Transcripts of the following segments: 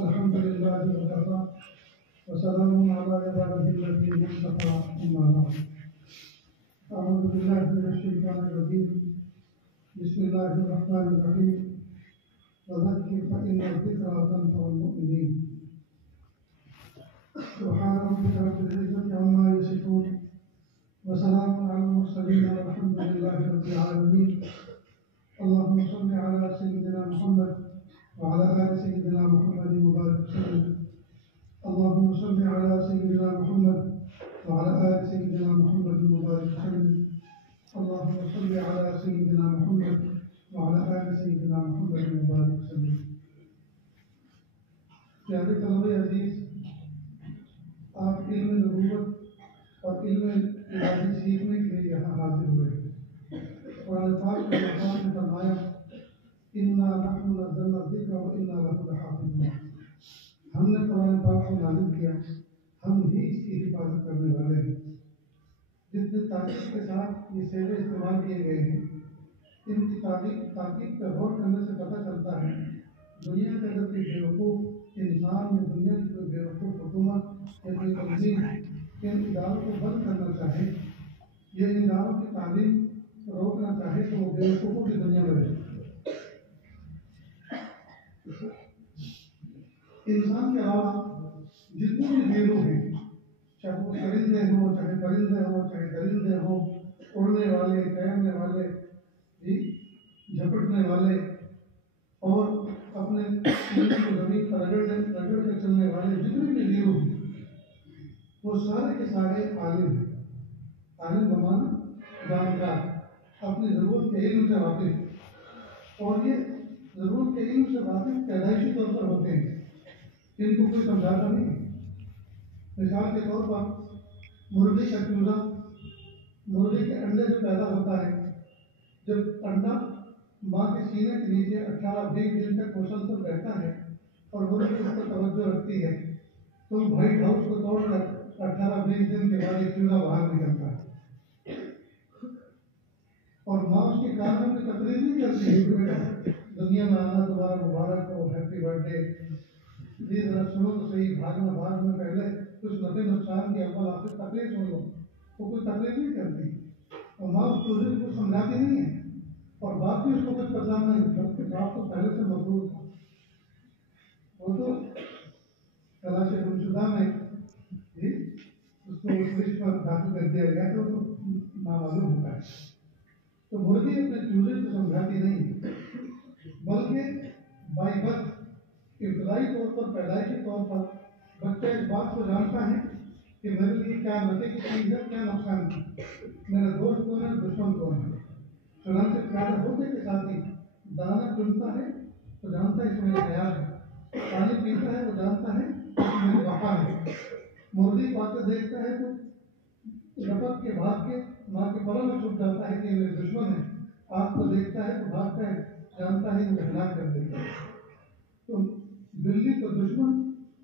الحمد لله وكفى وسلام على عباده الذين اصطفى أما بعد أعوذ بالله من الشيطان الرجيم بسم الله الرحمن الرحيم وذكر فإن الذكرى تنفع المؤمنين سبحان ربك رب العزة عما يصفون وسلام على المرسلين والحمد لله رب العالمين اللهم صل على سيدنا محمد وعلى آل سيدنا محمد وبارك وسلم اللهم صل على سيدنا محمد وعلى آل سيدنا محمد وبارك وسلم اللهم صل على سيدنا محمد وعلى آل سيدنا محمد وبارك وسلم پیارے طلبہ عزیز، آپ علم نبوت اور علم الہی سیکھنے کے لیے یہاں حاضر ہوئے۔ قرآن پاک کے الفاظ میں فرمایا اِنَّا نَحْنُ نَزَّلْنَا الذِّكْرَ وَإِنَّا لَهُ لَحَافِظُونَ، ہم نے قرآن پاک کو نازل کیا، ہم ہی اس کی حفاظت کرنے والے ہیں۔ جتنے تاکید کے ساتھ یہ صیغے استعمال کیے گئے ہیں، ان کی تاکید پر غور کرنے سے پتہ چلتا ہے دنیا کا اگر کوئی بیوقوف انسان یا دنیا کی کوئی بیوقوف حکومت یا کوئی تنظیم ان اداروں کو بند کرنا چاہے یا ان اداروں کی تعلیم روکنا چاہے تو وہ بیوقوفوں کی دنیا میں رہے۔ انسان کے علاوہ جتنے بھی گروہ ہیں، چاہے وہ چرندے ہوں، چاہے پرندے ہوں، چاہے درندے ہوں، اڑنے والے، تیرنے والے، جھپٹنے والے اور اپنے زمین پر رگڑ کے چلنے والے جتنے بھی گروہ ہیں، وہ سارے کے سارے عالم ہیں۔ عالم بمانا جانکار، اپنی ضرورت کے علم سے واقف، اور یہ ضرورت کے علم سے واقف پیدائشی طور پر ہوتے ہیں، ان کو کوئی سمجھاتا نہیں۔ مثال کے طور پر مرغی کا چوزا، مرغی کے انڈے سے پیدا ہوتا ہے، جب انڈا ماں کے سینے کے نیچے 18-20 دن تک مسلسل رہتا ہے اور مرغی اس پر توجہ رکھتی ہے تو وائٹ ہاؤس کو توڑ کر 18-20 دن کے بعد ایک چوزا باہر نکلتا ہے، اور ماں اس کے کان میں تقریر نہیں کرتی ہے کہ بیٹا دنیا میں آنا تمہارا مبارک ہو، ہیپی برتھ ڈے، یہ ذرا سنو تو صحیح، بھاگنا بعد میں پہلے کچھ نفع نقصان کی اول آخر تقریر سن لو، وہ کوئی تقریر نہیں کرتی، اور ماں اس چوزے کو سمجھاتی نہیں ہے، اور باپ بھی اس کو کچھ پتا نہیں، جبکہ باپ تو پہلے سے مضبوط تھا، وہ تو تلاش گمشدہ میں اس کو اس لسٹ پر داخل کر دیا گیا تو نامعلوم ہوتا ہے۔ تو مرغی اپنے چوزے کو سمجھاتی نہیں، بلکہ بائی برتھ ابتدائی طور پر، پیدائشی طور پر بچہ اس بات کو جانتا ہے کہ میرے لیے کیا نفع کی چیز ہے، کیا نقصان ہے، میرا دوست کون ہے، دشمن کون ہے۔ چنانچہ پیدا ہوتے کے ساتھ ہی دانا چنتا ہے تو جانتا ہے اس میں حیات ہے، پانی پیتا ہے وہ جانتا ہے اس میں وفا ہے، مرغی کو آتے دیکھتا ہے تو لپک کے بھاگ کے ماں کے پروں میں چھپ جاتا ہے کہ یہ میرے دشمن ہے، آگ کو دیکھتا ہے تو بھاگتا ہے، جانتا ہے مجھے ہلاک کر دیتا ہے۔ تو بلی کو دشمن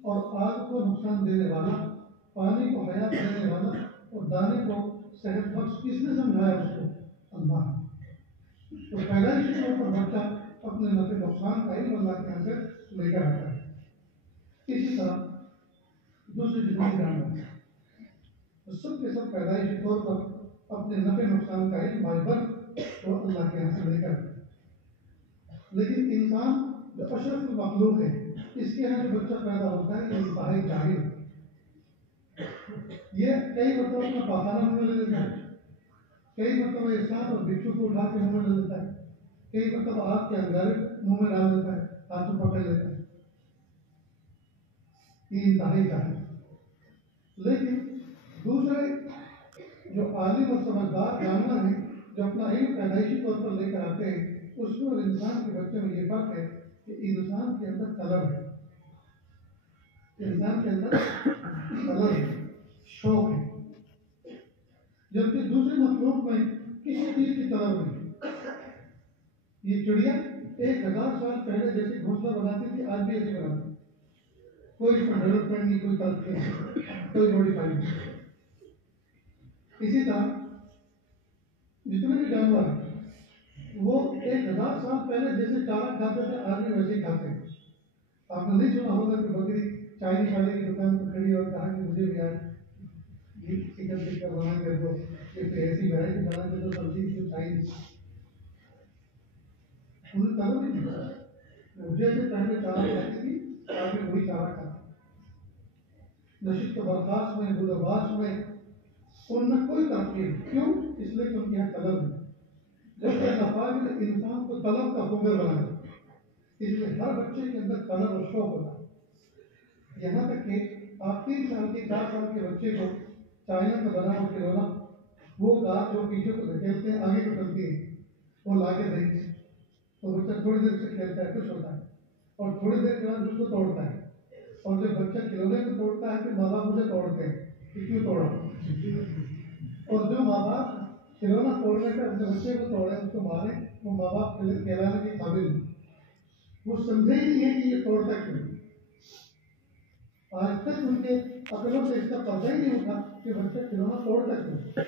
اور آگ کو نقصان دینے والا، پانی کو حیات دینے والا اور دانے کو صحت بخش کس نے سمجھایا اس کو؟ اللہ۔ تو پیدائشی طور پر بچہ اپنے نفع نقصان کا علم اللہ کے یہاں سے لے کر آتا ہے۔ اسی طرح دوسرے جتنے جانور ہیں سب کے سب پیدائشی طور پر اپنے نفع نقصان کا علم بائی برتھ تو اللہ کے یہاں سے لے کر آتا ہے۔ لیکن انسان جو اشرف المخلوق ہے، اس کے یہاں جو بچہ پیدا ہوتا ہے یہ انتہائی جاہل ہے، یہ کئی مرتبہ اپنا پاخانہ منہ میں لے لیتا ہے، کئی مرتبہ احسان اور بچھو کو اٹھا کے منہ میں لے لیتا ہے، کئی مرتبہ آگ کے انگارے منہ میں ڈال لیتا ہے، ہاتھوں پکڑ لیتا ہے، یہ انتہائی جاہل ہے۔ لیکن دوسرے جو عالم اور سمجھدار جانور ہیں جو اپنا علم پیدائشی طور پر لے کر آتے ہیں، اس میں اور انسان کے بچے میں یہ فرق ہے کہ انسان کے اندر طلب ہے، انسان کے اندر طلب ہے، شوق ہے، جبکہ دوسری مخلوق میں کسی چیز کی طلب نہیں۔ یہ چڑیا 1000 سال پہلے جیسے گھونسلہ بناتی تھی آج بھی ایسے بناتی، کوئی اس میں ڈیولپمنٹ نہیں، کوئی ترقی نہیں، کوئی موڈیفائی نہیں۔ اسی طرح جتنے بھی جانور ہیں وہ 1000 سال پہلے جیسے چارہ کھاتے تھے آج بھی ویسے ہی کھاتے ہیں، آپ نے نہیں سنا ہوگا کہ بکری چائنیز والے کی دکان پر کھڑی اور کہا کہ مجھے بھی آج چکن ٹکا بنا کر دو، ایسی ویرائٹی بنا کے دو سبزی کی چائنیز. انہیں طلب نہیں دیا. مجھے سے پہلے چارہ کہتی تھی آپ نے وہی چارہ کھاتا. نشست و برخاست میں بود و باش میں ان میں کوئی تاثیر. کیوں؟ اس لیے کہ ان کے یہاں طلب نہیں. جب کہ اللہ پاک نے انسان کو طلب کا حکم بنایا، اس لیے ہر بچے کے اندر طلب اور شوق ہوتا ہے. یہاں تک کہ آپ 3 سال کے 4 سال کے بچے کو چائنا کا بنا ہوا کھلونا، وہ کار جو پیچھے کو دھکیلتے ہیں آگے کو چلتی ہے، وہ لا کے دیں گے تو بچہ تھوڑی دیر سے کھیلتا ہے، خوش ہوتا ہے، اور تھوڑی دیر کے بعد اس کو توڑتا ہے. اور جب بچہ کھلونے کو توڑتا ہے تو ماں باپ مجھے توڑتے ہیں کہ کیوں توڑا. اور جو ماں باپ کھلونا توڑنے پہ اپنے بچے کو توڑے، اس کو مارے، وہ ماں باپ کہلانے کے قابل نہیں. وہ سمجھے ہی نہیں ہے کہ یہ توڑتا کیوں. آج تک ان کے عقلوں سے اس کا پتہ ہی نہیں اٹھا کہ بچہ کھلونا توڑتا کیوں.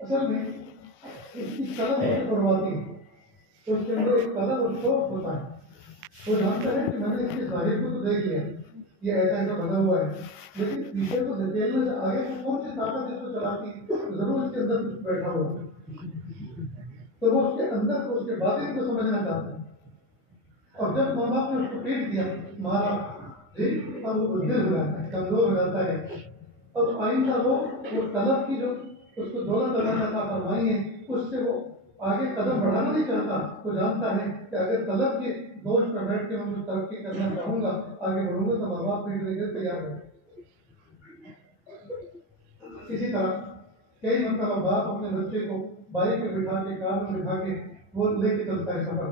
اصل میں اس کی طلب کرواتی ہے تو اس کے اندر ایک طلب اور شوق ہوتا ہے. وہ جانتا ہے کہ میں نے اس کے ظاہر کو تو دیکھ لیا، یہ ایسا ایسا بنا ہوا ہے، لیکن پیچھے کو دھکیلنے سے آگے کون سی طاقت اس کو چلاتی، ضرور اس کے اندر کچھ بیٹھا ہوا ہے. تو وہ اس کے اندر کو، اس کے باطن کو سمجھنا چاہتا ہے. اور جب ماں باپ نے اس کو پیٹ دیا، مارا، اب وہ بزدل ہو جاتا ہے، کمزور ہو جاتا ہے. اب آئندہ وہ طلب کی جو اس کو دولت اللہ عطا فرمائی ہے، اس سے وہ آگے قدم بڑھانا نہیں چاہتا. وہ جانتا ہے کہ اگر طلب کے دوست پر بیٹھ کے میں کچھ ترقی کرنا چاہوں گا، آگے بڑھوں گا، تو ماں باپ پیٹ دے کے تیار ہے. اسی طرح کئی مرتبہ باپ اپنے بچے کو بائک پہ بٹھا کے، کار میں بٹھا کے وہ لے کے چلتا ہے سفر.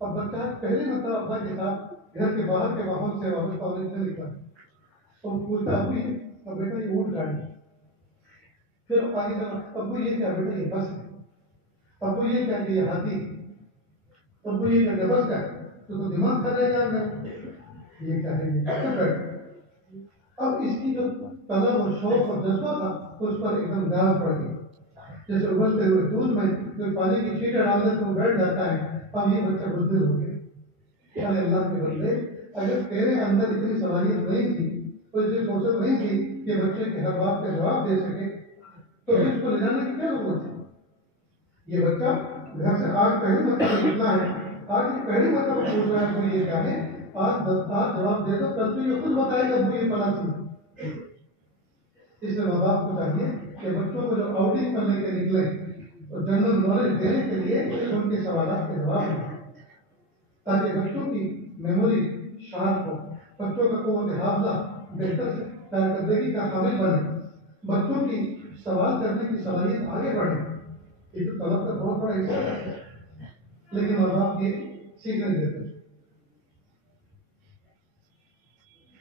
اب بچہ پہلے مرتبہ ابا کے ساتھ گھر کے باہر کے ماحول سے واپس ہونے سے نکلا اور پوچھتا ابو یہ بیٹا یہ اونٹ گاڑی، پھر آگے چلا ابو یہ کیا بیٹا یہ بس ہے، ابو یہ کیا کہ یہ ہاتھی، ابو یہ کیا بس کا تو دماغ کر رہے جا رہا یہ کیا ہے یہ بیٹھ. اب اس کی جو طلب اور شوق اور جذبہ تھا اس پر ایک دم گاز پڑ گئی. جیسے ابلتے ہوئے دودھ میں کوئی پانی کی چھینٹیں ڈال دے تو بیٹھ جاتا ہے. اب یہ بچہ بزدل ہو گیا. ارے اللہ کے بندے، اگر تیرے اندر اتنی صلاحیت نہیں تھی، تو اتنی فرصت نہیں تھی کہ بچے کے ہر بات کا جواب دے سکے، تو اس کو لے جانے کی کیا ضرورت ہے؟ یہ بچہ گھر سے آج پہلی مرتبہ نکلا ہے، آج کی پہلی مرتبہ پوچھ رہا ہے وہ یہ کیا ہے، آج جواب دے دو، کل تو یہ خود بتائے گا وہ یہ پڑھا چیز. اس لیے ماں باپ کو چاہیے کہ بچوں کو جو آؤٹنگ پر لے کے نکلے اور جنرل نالج دینے کے لیے ان کے سوالات کے جواب دیں، تاکہ بچوں کی میموری شارپ ہو، بچوں کا قوت حافظہ بہتر سے کارکردگی کا قابل بنے، بچوں کی سوال کرنے کی صلاحیت آگے بڑھے. یہ تو طلب کا بہت بڑا حصہ ہے، لیکن ماں باپ یہ سیکھ نہیں دیتے.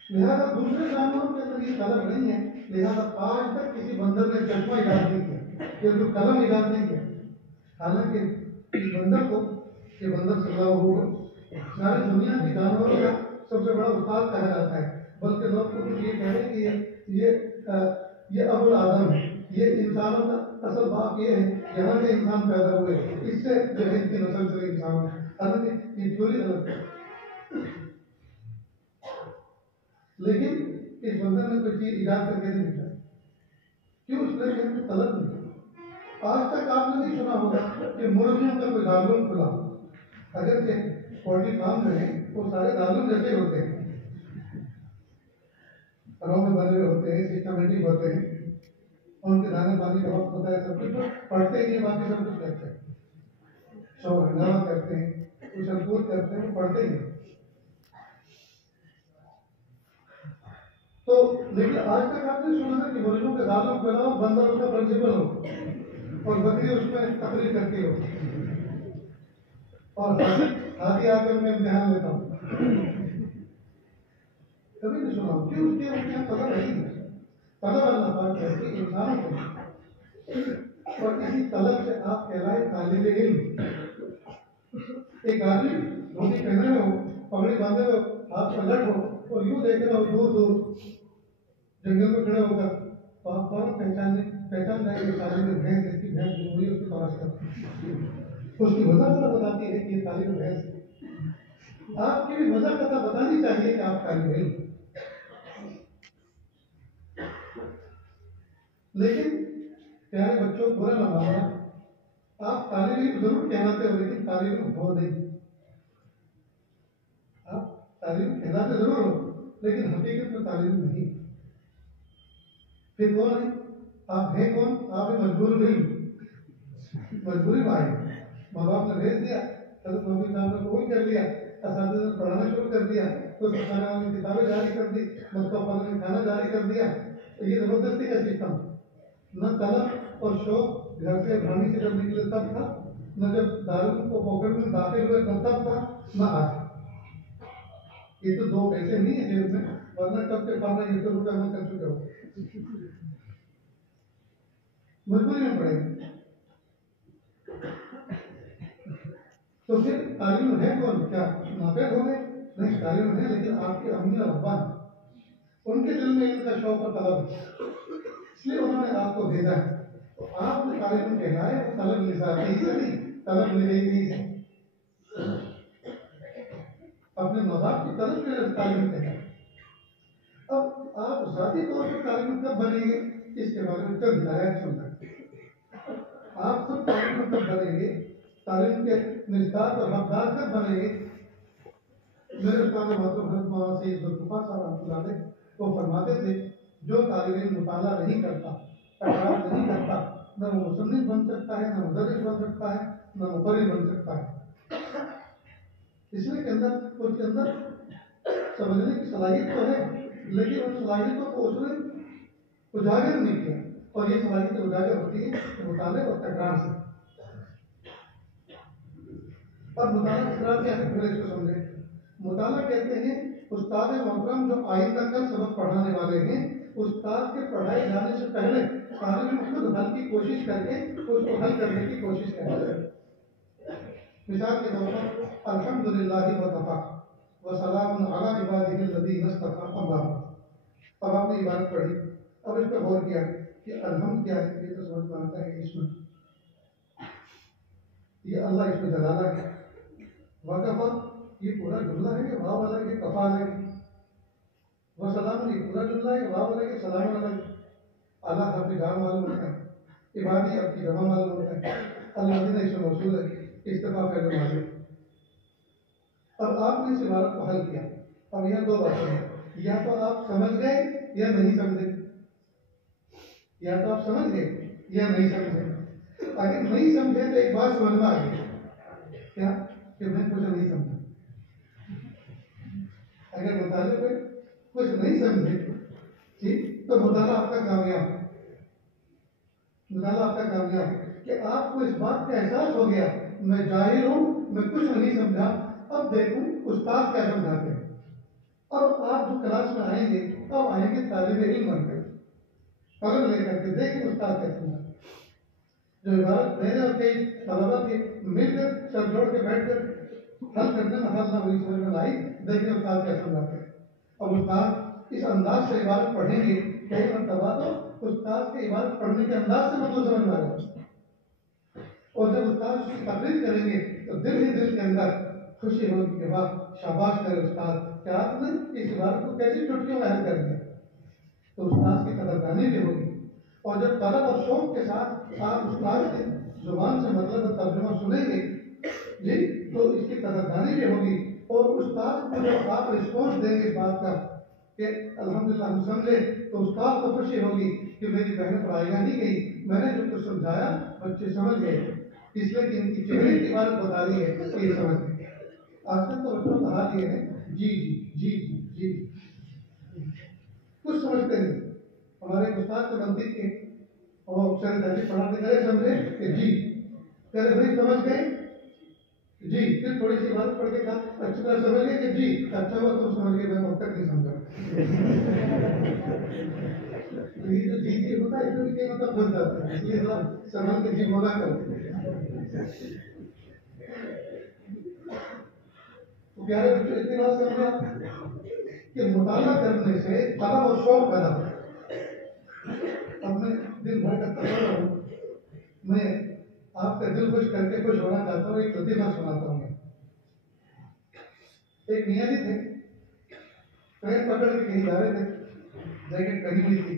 لہٰذا دوسرے جانوروں کے اندر یہ طلب نہیں ہے. لہٰذا آج تک کسی بندر نے چشمہ ایجاد نہیں کیا، یہ تو قلم ایجاد نہیں کیا. حالانکہ اس بندر کو، یہ بندر صلی اللہ علیہ ساری دنیا کے جانوروں کا سب سے بڑا استاد کہا جاتا ہے. بلکہ لوگ کو یہ کہہ رہے ہیں کہ یہ ابو العالم ہے، یہ انسانوں کا اصل باپ یہ ہے، یہاں سے انسان پیدا ہوئے، اس سے جو ہے اس کی نسل سے انسان ہے. حالانکہ یہ چوری غلط ہے. لیکن اس بندر نے کوئی چیز ایجاد کر کے نہیں دکھائی. کیوں؟ اس لیے کہ طلب نہیں. آج تک آپ نے نہیں سنا ہوگا کہ مرغیوں کا کوئی دارالعلوم کھلا. اگرچہ پولٹری فارم جو ہے وہ سارے دارالعلوم جیسے ہوتے ہیں، گھروں میں بنے ہوئے ہوتے ہیں، سسٹمیٹک ہوتے ہیں، ان کے دانے پانی کا وقت ہوتا ہے، سب کچھ پڑھتے ہی باقی سب کچھ کرتے ہیں، شور ہنگامہ کرتے ہیں، اچھل کود کرتے ہیں، وہ پڑھتے ہی. تو لیکن آج تک آپ نے سنا ہے کہ مرغیوں کے دارالعلوم بناؤ، بندر اس کا پرنسپل ہو اور بکری اس میں تقریر کرتی ہو، اور ہاتھی آ کر میں امتحان لیتا ہوں. کبھی نہیں سنا. کیوں؟ اس کے طلب نہیں ہے. طلب اللہ پاک کہتے ہیں انسانوں کو، اور اسی طلب سے آپ کہلائے طالب علم. ایک آدمی دھوتی پہنے ہوئے ہو، پگڑی باندھے ہوئے، ہاتھ پر لٹ ہو اور یوں دیکھ رہا ہو دور دور جنگل میں کھڑے ہو کر، تو آپ فوراً پہچان جائیں گے طالب بھینس ہے کہ بھینس جو ہوئی اس کی تلاش کرتے ہیں. اس کی وجہ ذرا بتاتی ہے کہ یہ طالب بھینس ہے. آپ کی بھی وجہ پتہ بتانی چاہیے کہ آپ طالب علم، لیکن پیارے بچوں برا نہ ماننا، آپ طالب علم ضرور کہلاتے ہو لیکن طالب علم ہو نہیں. آپ طالب علم کہلاتے ضرور ہو لیکن حقیقت میں طالب علم نہیں. پھر کون ہے؟ آپ ہیں کون؟ آپ مجبور علم، مجبوری میں آئے. ماں باپ نے بھیج دیا، حضرت مولوی صاحب نے قبول کر لیا، اساتذہ نے پڑھانا شروع کر دیا، کچھ مسائل نے کتابیں جاری کر دی، مصطفیٰ نے کھانا جاری کر دیا. یہ زبردستی کا سسٹم. نہ طلب اور شوق گھر سے بھانی سے جب نکلے تب تھا، نہ جب دارالعلوم کو پاکٹ میں داخل ہوئے تب تھا، نہ آج. یہ تو دو پیسے نہیں ہے جیب میں، ورنہ کب کے پڑھنا یہ تو روپے میں کر چکے ہو. مجبوری میں پڑے گا. تو پھر تعلیم ہے کون؟ کیا ناپید ہو گئے؟ نہیں، تعلیم ہے لیکن آپ کے امی اور ابا ان کے دل میں ان کا شوق اور طلب ہے، اس لیے انہوں نے آپ کو بھیجا ہے. تو آپ نے تعلیم کہلائے وہ طلب لذاتی ہی سے نہیں، طلب لدیگی سے. اپنے ماں باپ کی طرف کے لیے تعلیم کہنا. اب آپ ذاتی طور پر تعلیم کب بنیں گے اس کے بارے میں کب ہدایت سن سکتے ہیں. آپ خود تعلیم کب بنیں گے، تعلیم کے نصاب اور حقدار کب بنیں گے. میرے استاد محترم حضرت مولانا سید ذوالفقار صاحب رحمۃ اللہ علیہ وہ فرماتے تھے جو طالب علم مطالعہ نہیں کرتا، تکرار نہیں کرتا، نہ وہ مصنف بن سکتا ہے، نہ مدرس بن سکتا ہے، نہ مقرر بن سکتا ہے. اس میں کے اندر اس کے اندر سمجھنے کی صلاحیت تو ہے لیکن ان صلاحیتوں کو اس نے اجاگر نہیں کیا، اور یہ صلاحیتیں اجاگر ہوتی ہے مطالعے اور تکرار سے. اور مطالعہ تکرار کیا ہے پہلے اس کو سمجھیں. مطالعہ کہتے ہیں استاد محترم جو آئندہ کل سبق پڑھانے والے ہیں، استاد کے پڑھائے جانے سے پہلے طالب علم خود حل کی کوشش کر کے اس کو حل کرنے کی کوشش کرتے ہیں. مثال کے طور پر الحمدللہ وکفا وسلام علی عبادہ الذین اصطفی. اللہ. اب آپ نے عبادت پڑھی، اب اس پہ غور کیا کہ الحمد کیا ہے. یہ تو سمجھ میں آتا ہے اس میں یہ اللہ اس میں جلالہ ہے. وکفا یہ پورا جملہ ہے کہ واو والا ہے کہ کفا ہے. وسلام یہ پورا جملہ ہے، واو والا ہے کہ سلام والا ہے. اللہ حرف جار معلوم ہوتا ہے، عبادی اب کی جمع معلوم ہوتا ہے، الذین اس میں موصول ہے، استفاء فعل ماضی. اب آپ نے اس عبارت کو حل کیا. اب یہاں دو باتیں ہیں، یا تو آپ سمجھ گئے یا نہیں سمجھے. یا تو آپ سمجھ گئے یا نہیں سمجھے. اگر نہیں سمجھے تو ایک بات سمجھ میں آ گئی، کیا کہ میں کچھ نہیں سمجھا. اگر مطالعے پہ کچھ نہیں سمجھے ٹھیک تو مطالعہ آپ کا کامیاب، مطالعہ آپ کا کامیاب کہ آپ کو اس بات کا احساس ہو گیا میں جاہل ہوں، میں کچھ نہیں سمجھا. اب دیکھوں استاد کیا سمجھاتے ہیں. اب آپ جو کلاس میں آئیں گے اب آئیں گے طالب علم بن کر، قلم لے کر کے دیکھیں استاد کیا سمجھاتے ہیں. جو عبارت میں نے اور کئی طلبا کے مل کر سر جوڑ کے بیٹھ کر حل کرنے میں حل نہ ہوئی، سمجھ میں آئی، دیکھیں استاد کیا سمجھاتے ہیں. اب استاد اس انداز سے عبارت پڑھیں گے کئی مرتبہ تو استاد کے عبارت پڑھنے کے انداز سے مطلب سمجھ میں آ جائے. اور جب استاد اس کی تقریر کریں گے تو دل ہی دل کے اندر خوشی ہوگی کہ واہ شاباش کرے استاد کہ آپ نے اس عبارت کو کیسی چٹکیوں میں حل کر دیا. تو استاد کی قدردانی بھی ہوگی. اور جب طلب اور شوق کے ساتھ آپ استاد کی زبان سے مطلب ترجمہ سنیں گے جی تو اس کی قدردانی بھی ہوگی. اور استاد کو جب آپ رسپانس دیں گے اس بات کا کہ الحمدللہ ہم سمجھے تو استاد کو خوشی ہوگی کہ میری بہن پڑھائیاں نہیں گئی، میں نے جو کچھ سمجھایا بچے سمجھ گئے، اس لیے کہ ان کی چہرے کی بات بتا رہی ہے کہ یہ سمجھ گئے. آج کل تو بچوں کا حال یہ ہے جی جی جی جی جی کچھ سمجھتے نہیں. ہمارے ایک استاد کے منطق کے اور شاید تحریر پڑھاتے کرے سمجھے کہ جی کرے بھائی سمجھ گئے جی، پھر تھوڑی سی بات پڑھ کے کہا اچھی طرح سمجھ گئے کہ جی اچھا ہوا تم سمجھ گئے، میں اب تک نہیں سمجھا. یہ جو جی جی ہوتا ہے اس میں کئی مطلب بن جاتا ہے، اس لیے ذرا سمجھ کے جی بولا کرو. تو پیارے بچوں اتنی بات سمجھا کہ مطالعہ کرنے سے طلب اور شوق پیدا ہوتا ہے. اب میں دن بھر کا تصور ہوں، میں آپ کا دل خوش کر کے خوش ہونا چاہتا ہوں. ایک لطیفہ سناتا ہوں. ایک میاں جی تھے، ٹرین پکڑ کے کہیں جا رہے تھے، جیکٹ پہنی ہوئی تھی،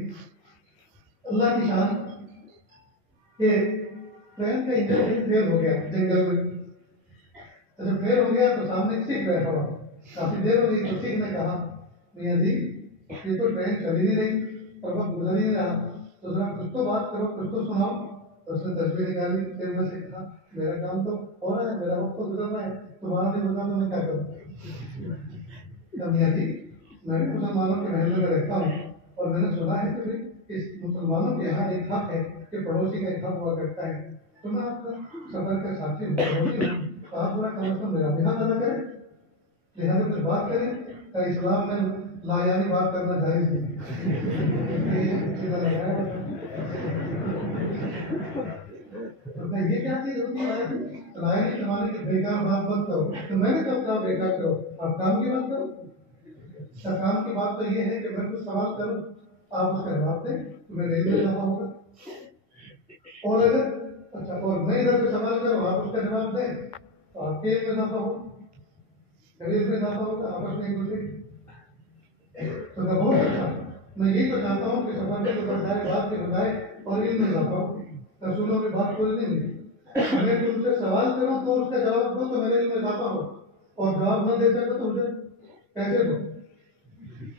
اللہ کی شان کہ ٹرین کا انجن فیل ہو گیا جنگل میں. جب فیل ہو گیا تو سامنے ایک سکھ بیٹھا ہوا، کافی دیر ہو گئی تو سکھ نے کہا میاں جی یہ تو ٹرین چل ہی نہیں رہی اور وقت گزر ہی نہیں رہا، تو ذرا کچھ تو بات کرو، کچھ تو سناؤ. اس نے تصویر نکالی، پھر میں سے کہا میرا کام تو ہو رہا ہے، میرا وقت تو گزر رہا ہے، تمہارا نہیں گزرا تو میں کیا کروں. میاں جی میں بھی مسلمانوں کے محل میں رہتا ہوں اور میں نے سنا ہے کہ اس مسلمانوں کے یہاں ایک حق ہے کہ پڑوسی کا ایک حق ہوا کرتا ہے، تو میں آپ کا سفر کا ساتھی ہوں، پڑوسی ہوں، تو آپ تھوڑا کم از کم میرا بھی حق ادا کریں، لہٰذا کچھ بات کریں. کا اسلام میں لا یعنی بات کرنا جائز نہیں. یہ کیا چیز ہوتی ہے لائن استعمال کی بیکار بات مت کرو. تو میں نے کب کہا بیکار کرو، آپ کام کی بات کرو. کام کی بات تو یہ ہے کہ میں کچھ سوال کروں، آپ اس کا جواب دیں تو میں ریل میں جاتا ہوگا. اور اگر اچھا اور میں ادھر سے سوال کروں آپ اس کا جواب دیں تو آپ کے میں جاتا ہوں، ریل میں جاتا ہوگا، آپس میں ایک دوسرے. تو میں بہت اچھا، میں یہی تو چاہتا ہوں کہ سفر کے بجائے بات کے بجائے اور علم میں جاتا ہوں. رسولوں کی بات پوری نہیں ہوئی. میں تم سے سوال کروں تو اس کا جواب دو تو میرے علم میں جاتا ہوں، اور جواب نہ دے سکے تو مجھے پیسے دو.